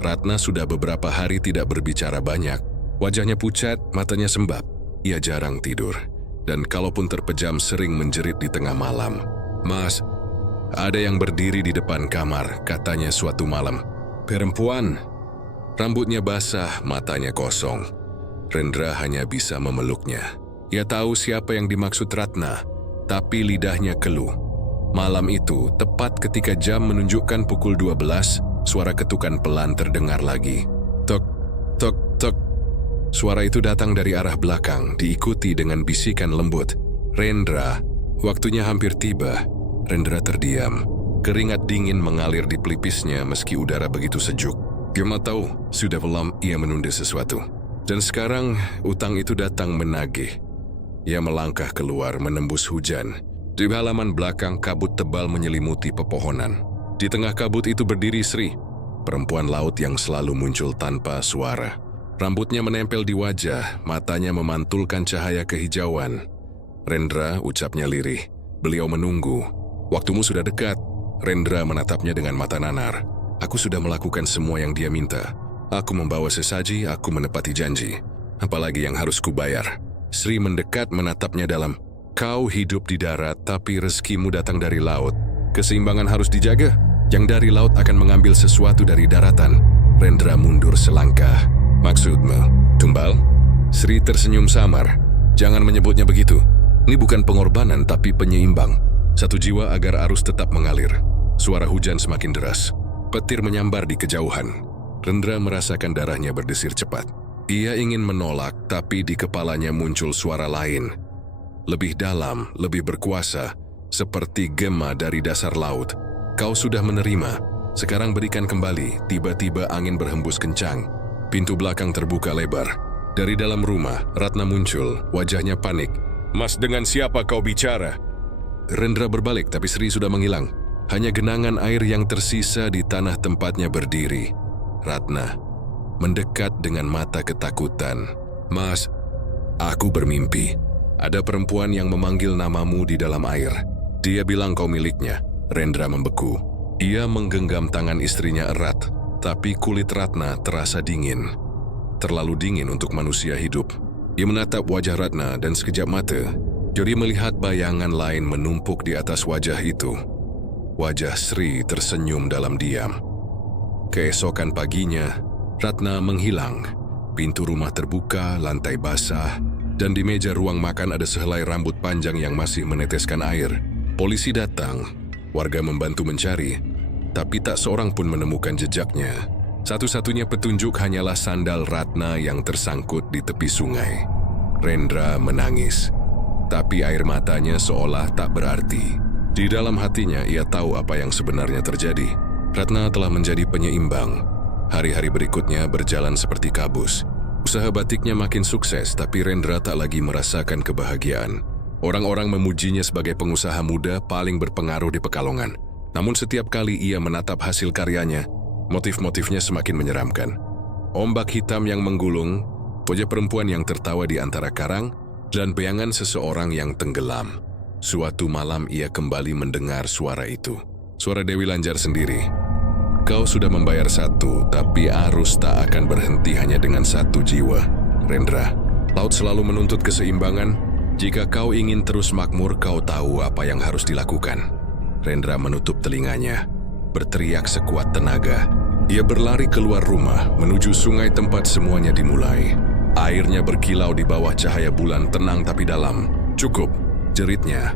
Ratna sudah beberapa hari tidak berbicara banyak. Wajahnya pucat, matanya sembab. Ia jarang tidur, dan kalaupun terpejam sering menjerit di tengah malam. "Mas, ada yang berdiri di depan kamar," katanya suatu malam. "Perempuan." Rambutnya basah, matanya kosong. Rendra hanya bisa memeluknya. Ia tahu siapa yang dimaksud Ratna, tapi lidahnya keluh. Malam itu, tepat ketika jam menunjukkan pukul 12, suara ketukan pelan terdengar lagi. Tok, tok, tok. Suara itu datang dari arah belakang, diikuti dengan bisikan lembut. "Rendra, waktunya hampir tiba." Rendra terdiam. Keringat dingin mengalir di pelipisnya meski udara begitu sejuk. Dia tahu, sudah lama ia menunda sesuatu. Dan sekarang, utang itu datang menagih. Ia melangkah keluar menembus hujan. Di halaman belakang, kabut tebal menyelimuti pepohonan. Di tengah kabut itu berdiri Sri, perempuan laut yang selalu muncul tanpa suara. Rambutnya menempel di wajah, matanya memantulkan cahaya kehijauan. "Rendra," ucapnya lirih. Beliau menunggu. "Waktumu sudah dekat." Rendra menatapnya dengan mata nanar. "Aku sudah melakukan semua yang dia minta. Aku membawa sesaji, aku menepati janji. Apalagi yang harus kubayar?" Sri mendekat menatapnya dalam. "Kau hidup di darat, tapi rezekimu datang dari laut. Keseimbangan harus dijaga. Yang dari laut akan mengambil sesuatu dari daratan." Rendra mundur selangkah. "Maksudmu, tumbal?" Sri tersenyum samar. "Jangan menyebutnya begitu. Ini bukan pengorbanan tapi penyeimbang. Satu jiwa agar arus tetap mengalir." Suara hujan semakin deras. Petir menyambar di kejauhan. Rendra merasakan darahnya berdesir cepat. Ia ingin menolak, tapi di kepalanya muncul suara lain. Lebih dalam, lebih berkuasa, seperti gema dari dasar laut. "Kau sudah menerima. Sekarang berikan kembali." Tiba-tiba angin berhembus kencang. Pintu belakang terbuka lebar. Dari dalam rumah, Ratna muncul, wajahnya panik. "Mas, dengan siapa kau bicara?" Rendra berbalik, tapi Sri sudah menghilang. Hanya genangan air yang tersisa di tanah tempatnya berdiri. Ratna mendekat dengan mata ketakutan. "Mas, aku bermimpi. Ada perempuan yang memanggil namamu di dalam air. Dia bilang kau miliknya." Rendra membeku. Ia menggenggam tangan istrinya erat, tapi kulit Ratna terasa dingin. Terlalu dingin untuk manusia hidup. Ia menatap wajah Ratna dan sekejap mata, Jody melihat bayangan lain menumpuk di atas wajah itu. Wajah Sri tersenyum dalam diam. Keesokan paginya, Ratna menghilang. Pintu rumah terbuka, lantai basah, dan di meja ruang makan ada sehelai rambut panjang yang masih meneteskan air. Polisi datang, warga membantu mencari, tapi tak seorang pun menemukan jejaknya. Satu-satunya petunjuk hanyalah sandal Ratna yang tersangkut di tepi sungai. Rendra menangis, tapi air matanya seolah tak berarti. Di dalam hatinya ia tahu apa yang sebenarnya terjadi. Ratna telah menjadi penyeimbang. Hari-hari berikutnya berjalan seperti kabus. Usaha batiknya makin sukses, tapi Rendra tak lagi merasakan kebahagiaan. Orang-orang memujinya sebagai pengusaha muda paling berpengaruh di Pekalongan. Namun setiap kali ia menatap hasil karyanya, motif-motifnya semakin menyeramkan. ombak hitam yang menggulung, wajah perempuan yang tertawa di antara karang, dan bayangan seseorang yang tenggelam. Suatu malam ia kembali mendengar suara itu. Suara Dewi Lanjar sendiri. Kau sudah membayar satu, tapi arus tak akan berhenti hanya dengan satu jiwa. Rendra, laut selalu menuntut keseimbangan. Jika kau ingin terus makmur, kau tahu apa yang harus dilakukan. Rendra menutup telinganya, berteriak sekuat tenaga. Ia berlari keluar rumah, menuju sungai tempat semuanya dimulai. Airnya berkilau di bawah cahaya bulan tenang tapi dalam. Cukup, jeritnya.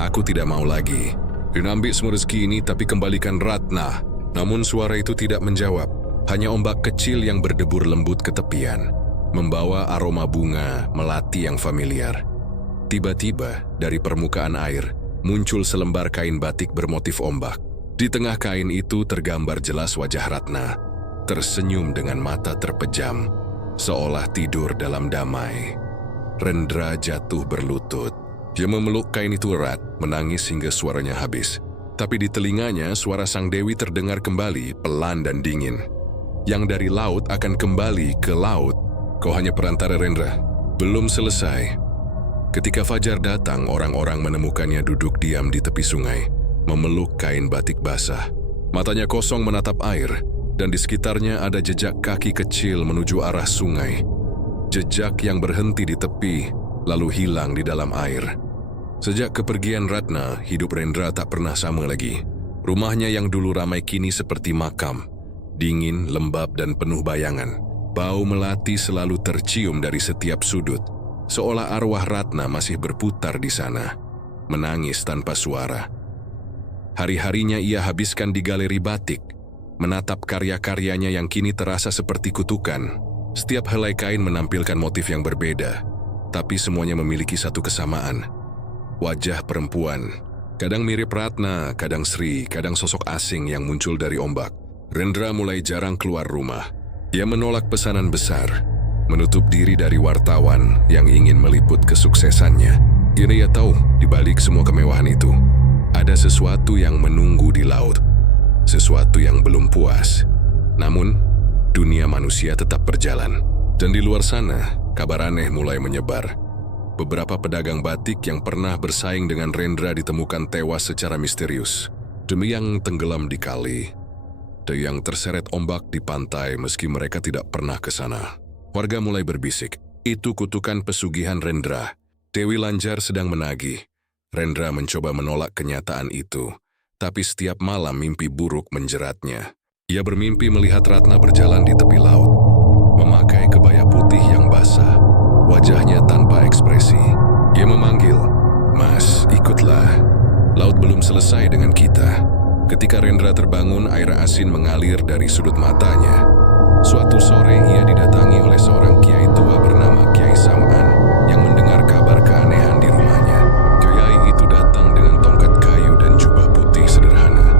Aku tidak mau lagi. Ambil semua rezeki ini tapi kembalikan Ratna. Namun suara itu tidak menjawab. Hanya ombak kecil yang berdebur lembut ke tepian, membawa aroma bunga melati yang familiar. Tiba-tiba dari permukaan air muncul selembar kain batik bermotif ombak. Di tengah kain itu tergambar jelas wajah Ratna, tersenyum dengan mata terpejam, seolah tidur dalam damai. Rendra jatuh berlutut. Dia memeluk kain itu erat, menangis hingga suaranya habis. Tapi di telinganya suara sang Dewi terdengar kembali, pelan dan dingin. Yang dari laut akan kembali ke laut. Kau hanya perantara, Rendra. Belum selesai. Ketika fajar datang, orang-orang menemukannya duduk diam di tepi sungai, memeluk kain batik basah. Matanya kosong menatap air, dan di sekitarnya ada jejak kaki kecil menuju arah sungai. Jejak yang berhenti di tepi, lalu hilang di dalam air. Sejak kepergian Ratna, hidup Rendra tak pernah sama lagi. Rumahnya yang dulu ramai kini seperti makam, dingin, lembab, dan penuh bayangan. Bau melati selalu tercium dari setiap sudut, seolah arwah Ratna masih berputar di sana, menangis tanpa suara. Hari-harinya ia habiskan di galeri batik, menatap karya-karyanya yang kini terasa seperti kutukan. Setiap helai kain menampilkan motif yang berbeda, tapi semuanya memiliki satu kesamaan. Wajah perempuan, kadang mirip Ratna, kadang Sri, kadang sosok asing yang muncul dari ombak. Rendra mulai jarang keluar rumah. Ia menolak pesanan besar, menutup diri dari wartawan yang ingin meliput kesuksesannya. Kini ia tahu, di balik semua kemewahan itu, ada sesuatu yang menunggu di laut, sesuatu yang belum puas. Namun, dunia manusia tetap berjalan. Dan di luar sana, kabar aneh mulai menyebar. Beberapa pedagang batik yang pernah bersaing dengan Rendra ditemukan tewas secara misterius. Demi yang tenggelam di kali, dan yang terseret ombak di pantai meski mereka tidak pernah ke sana. Warga mulai berbisik, itu kutukan pesugihan Rendra. Dewi Lanjar sedang menagih. Rendra mencoba menolak kenyataan itu, tapi setiap malam mimpi buruk menjeratnya. Ia bermimpi melihat Ratna berjalan di tepi laut, memakai kebaya putih yang basah, wajahnya tanpa ekspresi. Ia memanggil, "Mas, ikutlah. Laut belum selesai dengan kita." Ketika Rendra terbangun, air asin mengalir dari sudut matanya. Suatu sore ia didatangi oleh seorang kiai tua bernama Kiai Sam'an yang mendengar kabar keanehan di rumahnya. Kiai itu datang dengan tongkat kayu dan jubah putih sederhana,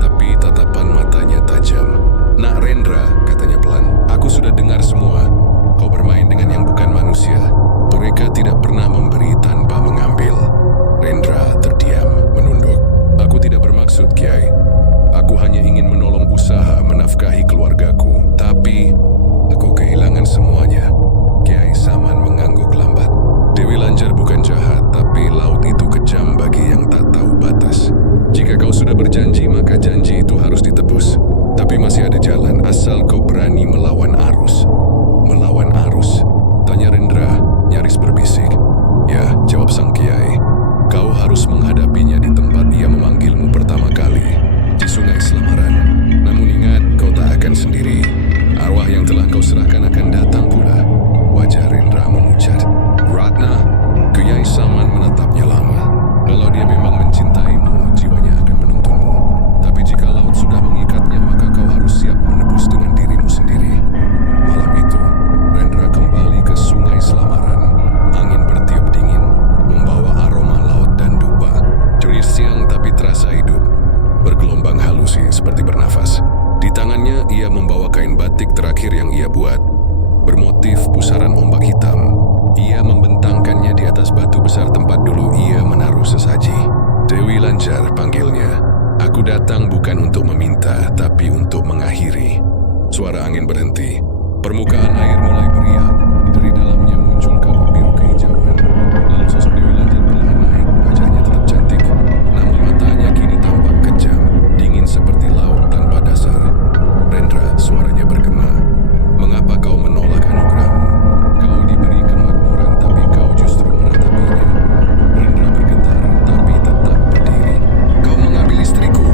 tapi tatapan matanya tajam. "Nak Rendra," katanya pelan, "aku sudah dengar semua. Kau bermain dengan yang bukan manusia. Mereka tidak pernah memberi tanpa mengambil." Rendra terdiam, menunduk. "Aku tidak bermaksud, Kiai. Aku hanya ingin menolong usaha menafkahi keluargaku. Tapi, aku kehilangan semuanya." Kiai Saman mengangguk lambat. "Dewi Lanjar bukan jahat, tapi laut itu kejam bagi yang tak tahu batas. Jika kau sudah berjanji, maka janji itu harus ditebus. Tapi masih ada jalan, asal kau berani melawan arus." "Melawan arus?" tanya Rendra, nyaris berbisik. "Ya," jawab sang kiai. "Kau harus menghadapinya di tempat ia memanggilmu pertama kali, di Sungai Selamaran. Namun ingat, kau tak akan sendiri. Arwah yang telah kau serahkan akan datang pula." Wajah Rendra memucat. "Ratna?" Kiai Saman menatapnya lama. "Kalau dia memang mencintaimu, jiwanya akan menuntunmu. Tapi jika laut sudah mengikatnya, maka kau harus siap menebus dengan dirimu sendiri." Malam itu, Rendra kembali ke Sungai Selamaran. Angin bertiup dingin, membawa aroma laut dan dupa. Deris siang tapi terasa hidup, bergelombang halusi seperti bernafas. Di tangannya ia membawa kain batik terakhir yang ia buat, bermotif pusaran ombak hitam. Ia membentangkannya di atas batu besar tempat dulu ia menaruh sesaji. "Dewi Lanjar," panggilnya. "Aku datang bukan untuk meminta, tapi untuk mengakhiri." Suara angin berhenti. Permukaan air mulai beriak. Dari dalamnya muncul kabut biru kehijauan. Lalu sosok Dewi Lanjar perlahan naik. Wajahnya tetap cantik, namun matanya kini tampak kejam, dingin seperti laut tanpa dasar. Rendra, suaranya bergema. Mengapa kau menolak anugerahmu? Kau diberi kemakmuran, tapi kau justru meratapinya. Rendra bergetar, tapi tetap berdiri. Kau mengambil istriku.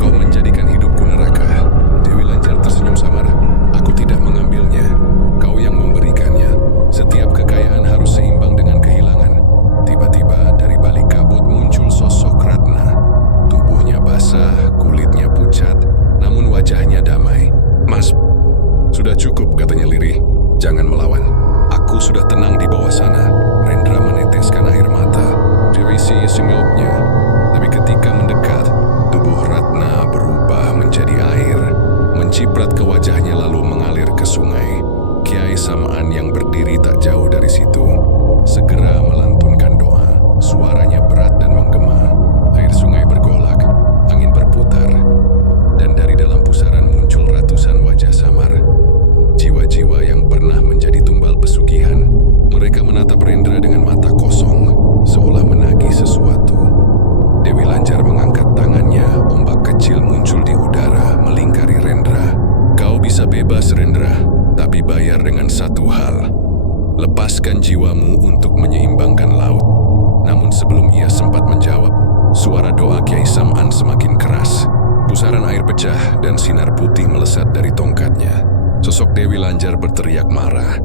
Kau menjadikan hidupku neraka. Dewi Lanjar tersenyum samar. Aku tidak mengambilnya. Kau yang memberikannya. Setiap kekayaan harus seimbang dengan kehilangan. Tiba-tiba dari balik kabut muncul sosok Ratna. Tubuhnya basah, kulitnya pucat, namun wajahnya damai. Mas, sudah cukup, katanya lirih. Jangan melawan. Aku sudah tenang di bawah sana. Rendra meneteskan air mata. Dirisi isi miliknya. Tapi ketika mendekat, tubuh Ratna berubah menjadi air. Menciprat ke wajahnya lalu mengalir ke sungai. Kiai Sam'an yang berdiri tak jauh dari situ segera melantunkan doa. Suaranya berat dan menggema. Air sungai bergolak, angin berputar, dan dari dalam pusaran muncul ratusan wajah samar. Jiwa-jiwa yang pernah menjadi tumbal pesugihan. Mereka menatap Rendra dengan mata kosong, seolah menagih sesuatu. Dewi Lanjar mengangkat tangannya, ombak kecil muncul di udara, melingkari Rendra. Kau bisa bebas, Rendra, tapi bayar dengan satu hal. Lepaskan jiwamu untuk menyeimbangkan laut. Namun sebelum ia sempat menjawab, suara doa Kiai Sam'an semakin keras. Pusaran air pecah dan sinar putih melesat dari tongkatnya. Sosok Dewi Lanjar berteriak marah.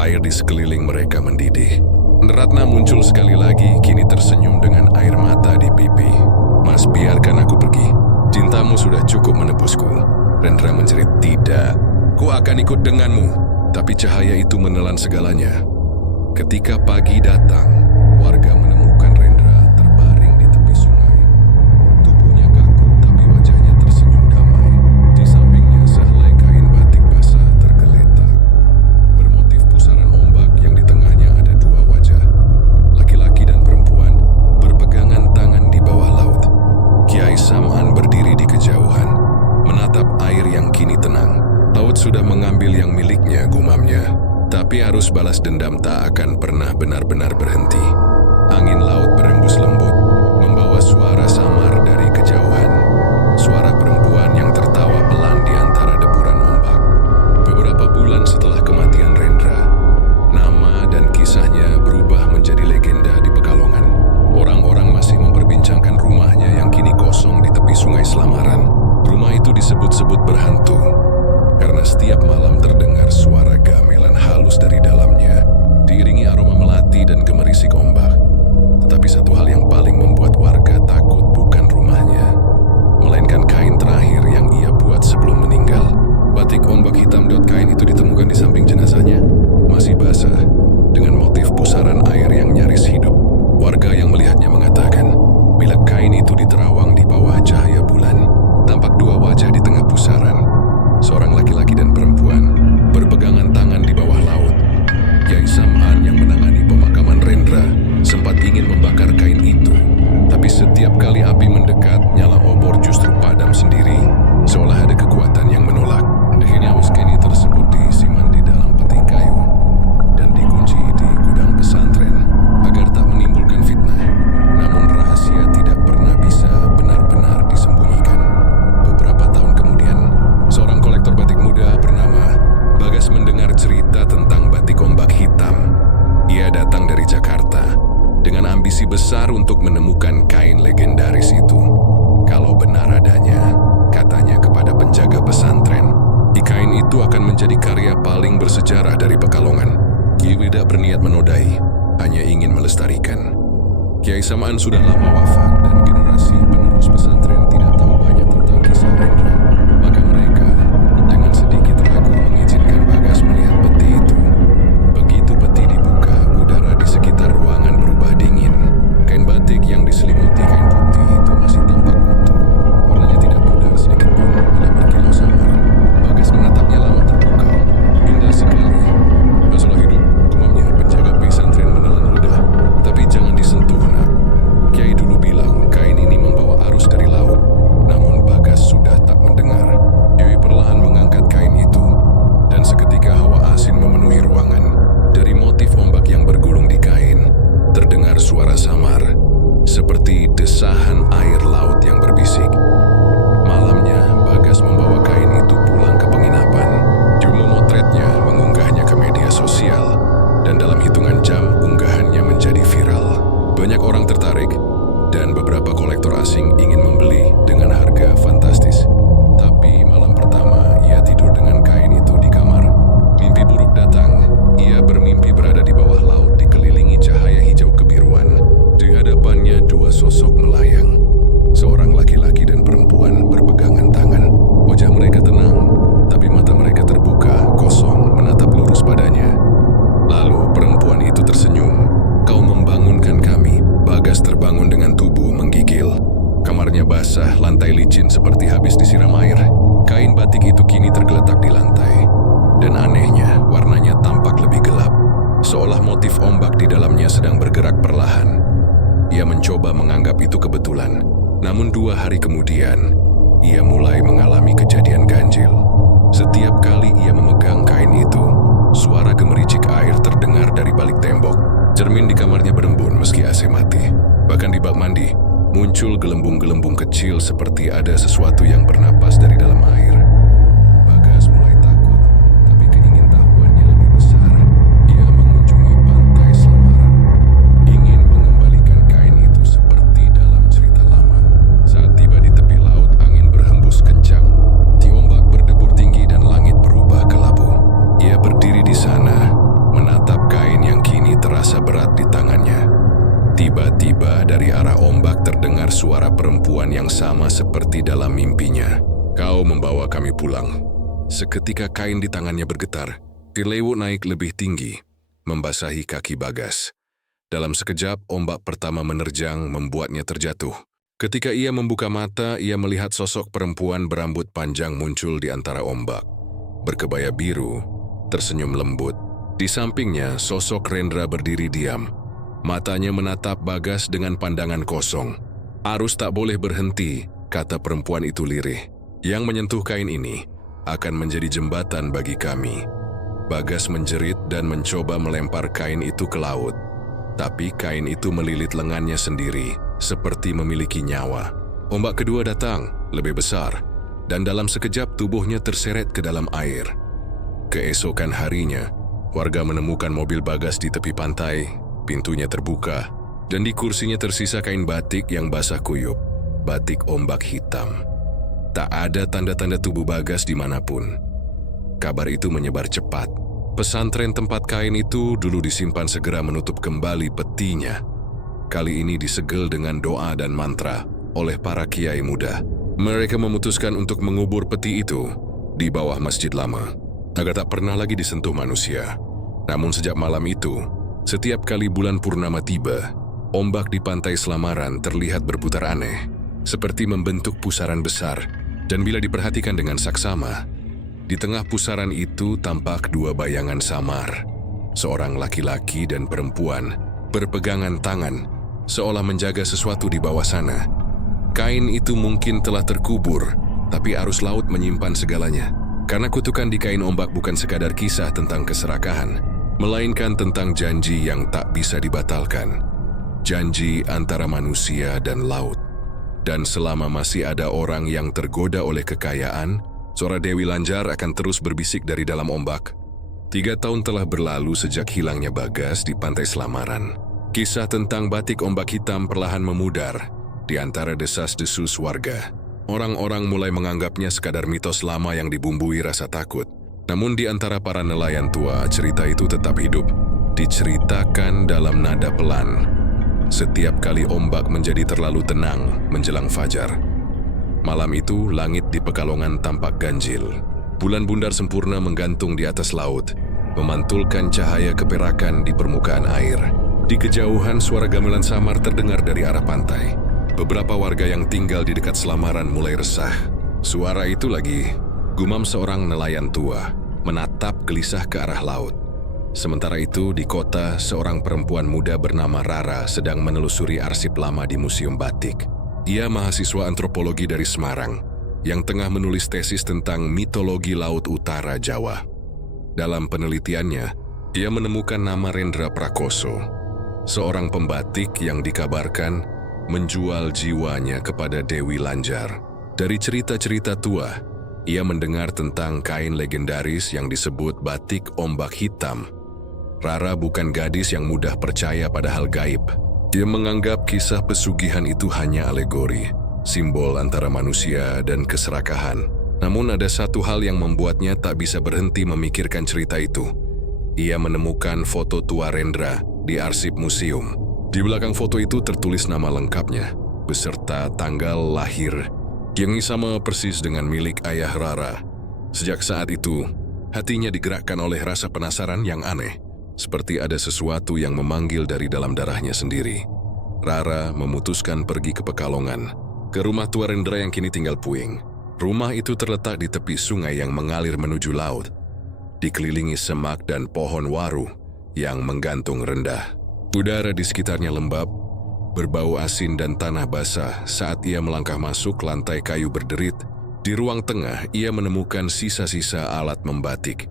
Air di sekeliling mereka mendidih. Ratna muncul sekali lagi, kini tersenyum dengan air mata di pipi. Mas, biarkan aku pergi. Cintamu sudah cukup menebusku. Rendra menjerit, tidak. Ku akan ikut denganmu. Tapi cahaya itu menelan segalanya. Ketika pagi datang, warga menemukan Rendra terbaring di tepi sungai. Tubuhnya kaku, tapi wajahnya tersenyum damai. Di sampingnya sehelai kain batik basah tergeletak, bermotif pusaran ombak yang di tengahnya ada dua wajah, laki-laki dan perempuan, berpegangan tangan di bawah laut. Kiai Sam'an berdiri di kejauhan, menatap air yang kini tenang. Laut sudah mengambil yang miliknya, gumamnya. Tapi arus balas dendam tak akan pernah benar-benar berhenti. Angin laut berembus lembut, membawa suara samar dari kejauhan. Suara perempuan yang tertawa pelan di antara deburan ombak. Beberapa bulan setelah kematian Rendra, nama dan kisahnya berubah menjadi legenda di Pekalongan. Orang-orang masih memperbincangkan rumahnya yang kini kosong di tepi sungai Selamaran. Rumah itu disebut-sebut berhantu, karena setiap malam terdengar suara gamelan halus dari dalamnya, diiringi aroma melati dan gemerisik ombak. Tetapi satu hal yang paling membuat warga takut bukan rumahnya, melainkan kain terakhir yang ia buat sebelum meninggal. Batik ombak hitam kain itu ditemukan di samping jenazahnya, masih basah, dengan motif pusaran air yang nyaris hidup. Warga yang melihatnya mengatakan, bila kain itu diterawang di bawah cahaya bulan, tampak dua wajah di tengah pusaran. Seorang laki-laki dan perempuan berpegangan tangan di bawah laut. Kiai Sam'an yang menangani pemakaman Rendra sempat ingin membakar kain itu, tapi setiap kali api mendekat, nyala obor justru padam sendiri, seolah ada kekuatan yang menolak. Akhirnya kain tersebut disimpan di dalam peti kayu dan dikunci di gudang pesantren agar tak menimbulkan fitnah. Namun rahasia tidak pernah bisa benar-benar disembunyikan. Beberapa tahun kemudian, seorang kolektor batik muda bernama Bagas mendengar cerita tentang batik ombak hitam. Ia datang dari Jakarta dengan ambisi besar untuk menemukan kain legendaris itu. Kalau benar adanya, katanya kepada penjaga pesantren, kain itu akan menjadi karya paling bersejarah dari Pekalongan. Kiai tidak berniat menodai, hanya ingin melestarikan. Kiai Sam'an sudah lama wafat dan generasi penerus pesantren tidak tahu banyak tentang kisah Rendra. Maka mereka dengan sedikit ragu mengizinkan Bagas melihat peti itu. Begitu peti dibuka, udara di sekitar ruangan berubah dingin. Kain batik yang diselimuti kain putih itu masih tampak utuh. Warnanya tidak pudar sedikit pun, malah berkilau samar. Bagas menatapnya lama terpukau. Indah sekali. Masalah hidup, gumamnya. Penjaga pesantren menelan ludah. Tapi jangan disentuh, nak. Kiai dulu bilang kain ini membawa arus dari Banyak orang tertarik, dan beberapa kolektor asing ingin membeli dengan harga fantastis. Tapi malam pertama, ia tidur dengan kain itu di kamar. Mimpi buruk datang. Ia bermimpi berada di bawah laut dikelilingi cahaya hijau kebiruan. Di hadapannya dua sosok melayang. Seorang laki-laki dan perempuan berpegangan tangan. Wajah mereka tenang, tapi mata mereka terbuka, kosong, menatap lurus padanya. Lalu perempuan itu tersenyum. "Kau membangunkan kami." Bagas terbangun dengan tubuh menggigil. Kamarnya basah, lantai licin seperti habis disiram air. Kain batik itu kini tergeletak di lantai. Dan anehnya, warnanya tampak lebih gelap. Seolah motif ombak di dalamnya sedang bergerak perlahan. Ia mencoba menganggap itu kebetulan. Namun 2 hari kemudian, ia mulai mengalami kejadian ganjil. Setiap kali ia memegang kain itu, suara gemericik air terdengar dari balik tembok. Cermin di kamarnya berembun meski AC mati. Bahkan di bak mandi, muncul gelembung-gelembung kecil seperti ada sesuatu yang bernapas dari dalam air. Bagas mulai takut, tapi keingintahuannya lebih besar. Ia mengunjungi pantai Slamaran, ingin mengembalikan kain itu seperti dalam cerita lama. Saat tiba di tepi laut, angin berhembus kencang. Ombak berdebur tinggi dan langit berubah kelabu. Ia berdiri di sana, menatap kain yang kini terasa berat di tangannya. Tiba-tiba dari arah ombak terdengar suara perempuan yang sama seperti dalam mimpinya. "Kau membawa kami pulang." Seketika kain di tangannya bergetar. Tirlewu naik lebih tinggi, membasahi kaki Bagas. Dalam sekejap, ombak pertama menerjang membuatnya terjatuh. Ketika ia membuka mata, ia melihat sosok perempuan berambut panjang muncul di antara ombak. Berkebaya biru, tersenyum lembut. Di sampingnya, sosok Rendra berdiri diam. Matanya menatap Bagas dengan pandangan kosong. "Arus tak boleh berhenti," kata perempuan itu lirih. "Yang menyentuh kain ini akan menjadi jembatan bagi kami." Bagas menjerit dan mencoba melempar kain itu ke laut. Tapi kain itu melilit lengannya sendiri, seperti memiliki nyawa. Ombak kedua datang, lebih besar, dan dalam sekejap tubuhnya terseret ke dalam air. Keesokan harinya, warga menemukan mobil Bagas di tepi pantai. Pintunya terbuka, dan di kursinya tersisa kain batik yang basah kuyup, batik ombak hitam. Tak ada tanda-tanda tubuh Bagas dimanapun. Kabar itu menyebar cepat. Pesantren tempat kain itu dulu disimpan segera menutup kembali petinya. Kali ini disegel dengan doa dan mantra oleh para kiai muda. Mereka memutuskan untuk mengubur peti itu di bawah masjid lama, agar tak pernah lagi disentuh manusia. Namun sejak malam itu, setiap kali bulan purnama tiba, ombak di pantai Slamaran terlihat berputar aneh, seperti membentuk pusaran besar, dan bila diperhatikan dengan saksama, di tengah pusaran itu tampak 2 bayangan samar. Seorang laki-laki dan perempuan berpegangan tangan, seolah menjaga sesuatu di bawah sana. Kain itu mungkin telah terkubur, tapi arus laut menyimpan segalanya. Karena kutukan di kain ombak bukan sekadar kisah tentang keserakahan, melainkan tentang janji yang tak bisa dibatalkan. Janji antara manusia dan laut. Dan selama masih ada orang yang tergoda oleh kekayaan, suara Dewi Lanjar akan terus berbisik dari dalam ombak. 3 tahun telah berlalu sejak hilangnya Bagas di pantai Slamaran. Kisah tentang batik ombak hitam perlahan memudar di antara desas-desus warga. Orang-orang mulai menganggapnya sekadar mitos lama yang dibumbui rasa takut. Namun di antara para nelayan tua, cerita itu tetap hidup. Diceritakan dalam nada pelan. Setiap kali ombak menjadi terlalu tenang menjelang fajar. Malam itu, langit di Pekalongan tampak ganjil. Bulan bundar sempurna menggantung di atas laut, memantulkan cahaya keperakan di permukaan air. Di kejauhan, suara gamelan samar terdengar dari arah pantai. Beberapa warga yang tinggal di dekat Slamaran mulai resah. Suara itu lagi, gumam seorang nelayan tua, menatap gelisah ke arah laut. Sementara itu, di kota, seorang perempuan muda bernama Rara sedang menelusuri arsip lama di Museum Batik. Ia mahasiswa antropologi dari Semarang, yang tengah menulis tesis tentang mitologi Laut Utara Jawa. Dalam penelitiannya, ia menemukan nama Rendra Prakoso, seorang pembatik yang dikabarkan menjual jiwanya kepada Dewi Lanjar. Dari cerita-cerita tua, ia mendengar tentang kain legendaris yang disebut batik ombak hitam. Rara bukan gadis yang mudah percaya pada hal gaib. Dia menganggap kisah pesugihan itu hanya alegori, simbol antara manusia dan keserakahan. Namun ada satu hal yang membuatnya tak bisa berhenti memikirkan cerita itu. Ia menemukan foto tua Rendra di arsip museum. Di belakang foto itu tertulis nama lengkapnya, beserta tanggal lahir, yang sama persis dengan milik ayah Rara. Sejak saat itu, hatinya digerakkan oleh rasa penasaran yang aneh, seperti ada sesuatu yang memanggil dari dalam darahnya sendiri. Rara memutuskan pergi ke Pekalongan, ke rumah tua Rendra yang kini tinggal puing. Rumah itu terletak di tepi sungai yang mengalir menuju laut, dikelilingi semak dan pohon waru yang menggantung rendah. Udara di sekitarnya lembab, berbau asin dan tanah basah saat ia melangkah masuk lantai kayu berderit. Di ruang tengah, ia menemukan sisa-sisa alat membatik,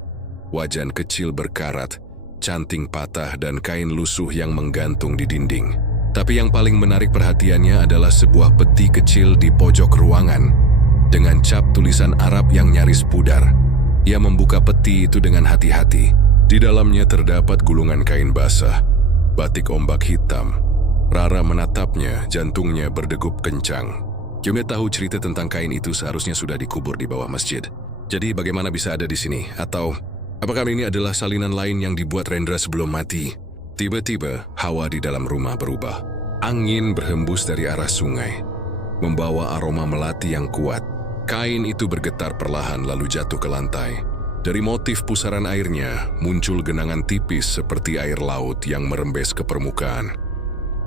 wajan kecil berkarat, canting patah dan kain lusuh yang menggantung di dinding. Tapi yang paling menarik perhatiannya adalah sebuah peti kecil di pojok ruangan dengan cap tulisan Arab yang nyaris pudar. Ia membuka peti itu dengan hati-hati. Di dalamnya terdapat gulungan kain basah, batik ombak hitam. Rara menatapnya, jantungnya berdegup kencang. Dia tahu cerita tentang kain itu seharusnya sudah dikubur di bawah masjid. Jadi bagaimana bisa ada di sini? Atau apakah ini adalah salinan lain yang dibuat Rendra sebelum mati? Tiba-tiba, hawa di dalam rumah berubah. Angin berhembus dari arah sungai, membawa aroma melati yang kuat. Kain itu bergetar perlahan lalu jatuh ke lantai. Dari motif pusaran airnya, muncul genangan tipis seperti air laut yang merembes ke permukaan.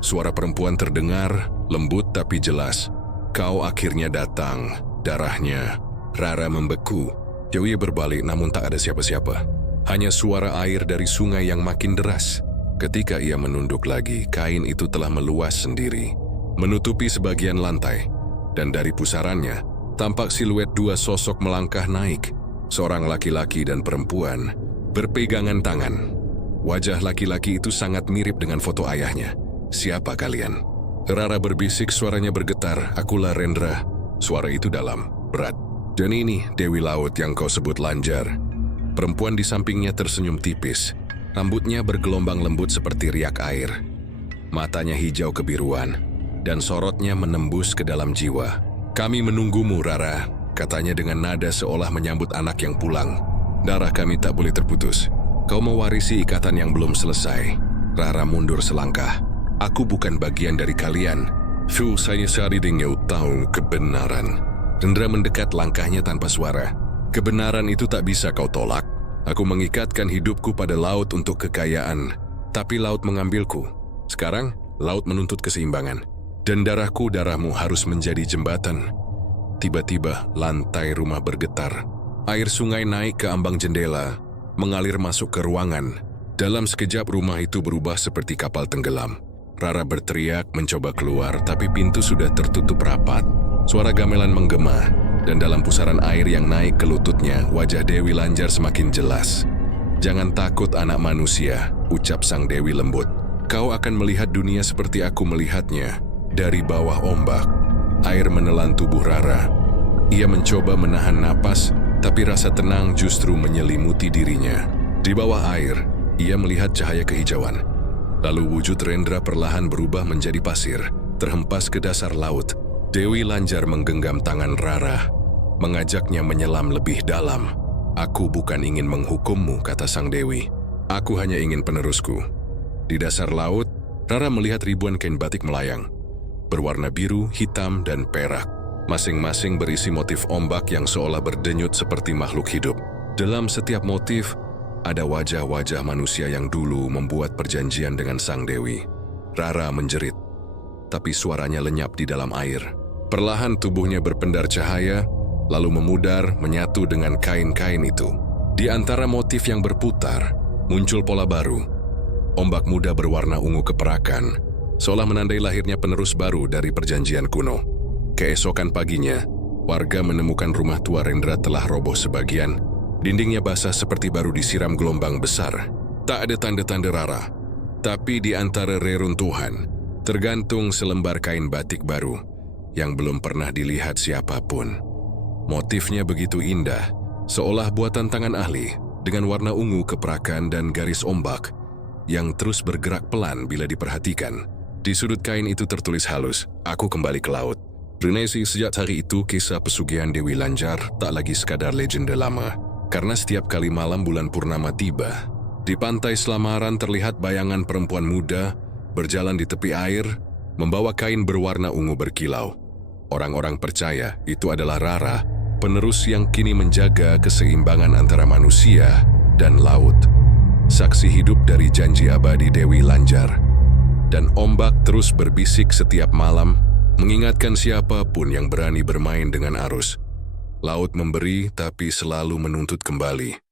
Suara perempuan terdengar, lembut tapi jelas. Kau akhirnya datang, darahnya. Rara membeku. Ia berbalik namun tak ada siapa-siapa. Hanya suara air dari sungai yang makin deras. Ketika ia menunduk lagi, kain itu telah meluas sendiri, menutupi sebagian lantai. Dan dari pusarannya, tampak siluet dua sosok melangkah naik. Seorang laki-laki dan perempuan, berpegangan tangan. Wajah laki-laki itu sangat mirip dengan foto ayahnya. Siapa kalian? Rara berbisik, suaranya bergetar. Akulah Rendra. Suara itu dalam, berat. Dan ini Dewi Laut yang kau sebut Lanjar. Perempuan di sampingnya tersenyum tipis. Rambutnya bergelombang lembut seperti riak air. Matanya hijau kebiruan, dan sorotnya menembus ke dalam jiwa. Kami menunggumu, Rara, katanya dengan nada seolah menyambut anak yang pulang. Darah kami tak boleh terputus. Kau mewarisi ikatan yang belum selesai. Rara mundur selangkah. Aku bukan bagian dari kalian. Saya sadar dengan tahu kebenaran. Rendra mendekat, langkahnya tanpa suara. Kebenaran itu tak bisa kau tolak. Aku mengikatkan hidupku pada laut untuk kekayaan, tapi laut mengambilku. Sekarang, laut menuntut keseimbangan. Dan darahku, darahmu harus menjadi jembatan. Tiba-tiba, lantai rumah bergetar. Air sungai naik ke ambang jendela, mengalir masuk ke ruangan. Dalam sekejap, rumah itu berubah seperti kapal tenggelam. Rara berteriak mencoba keluar, tapi pintu sudah tertutup rapat. Suara gamelan menggema, dan dalam pusaran air yang naik ke lututnya, wajah Dewi Lanjar semakin jelas. Jangan takut anak manusia, ucap sang Dewi lembut. Kau akan melihat dunia seperti aku melihatnya. Dari bawah ombak, air menelan tubuh Rara. Ia mencoba menahan napas, tapi rasa tenang justru menyelimuti dirinya. Di bawah air, ia melihat cahaya kehijauan. Lalu wujud Rendra perlahan berubah menjadi pasir, terhempas ke dasar laut. Dewi Lanjar menggenggam tangan Rara, mengajaknya menyelam lebih dalam. Aku bukan ingin menghukummu, kata sang Dewi. Aku hanya ingin penerusku. Di dasar laut, Rara melihat ribuan kain batik melayang, berwarna biru, hitam, dan perak. Masing-masing berisi motif ombak yang seolah berdenyut seperti makhluk hidup. Dalam setiap motif, ada wajah-wajah manusia yang dulu membuat perjanjian dengan sang Dewi. Rara menjerit, tapi suaranya lenyap di dalam air. Perlahan tubuhnya berpendar cahaya, lalu memudar menyatu dengan kain-kain itu. Di antara motif yang berputar, muncul pola baru. Ombak muda berwarna ungu keperakan, seolah menandai lahirnya penerus baru dari perjanjian kuno. Keesokan paginya, warga menemukan rumah tua Rendra telah roboh sebagian. Dindingnya basah seperti baru disiram gelombang besar. Tak ada tanda-tanda Rara, tapi di antara reruntuhan, tergantung selembar kain batik baru yang belum pernah dilihat siapapun. Motifnya begitu indah, seolah buatan tangan ahli, dengan warna ungu keperakan dan garis ombak yang terus bergerak pelan bila diperhatikan. Di sudut kain itu tertulis halus, "Aku kembali ke laut." Renesi, sejak hari itu kisah pesugihan Dewi Lanjar tak lagi sekadar legenda lama. Karena setiap kali malam bulan purnama tiba, di pantai Selamaran terlihat bayangan perempuan muda berjalan di tepi air, membawa kain berwarna ungu berkilau. Orang-orang percaya itu adalah Rara, penerus yang kini menjaga keseimbangan antara manusia dan laut. Saksi hidup dari janji abadi Dewi Lanjar. Dan ombak terus berbisik setiap malam, mengingatkan siapapun yang berani bermain dengan arus. Laut memberi tapi selalu menuntut kembali.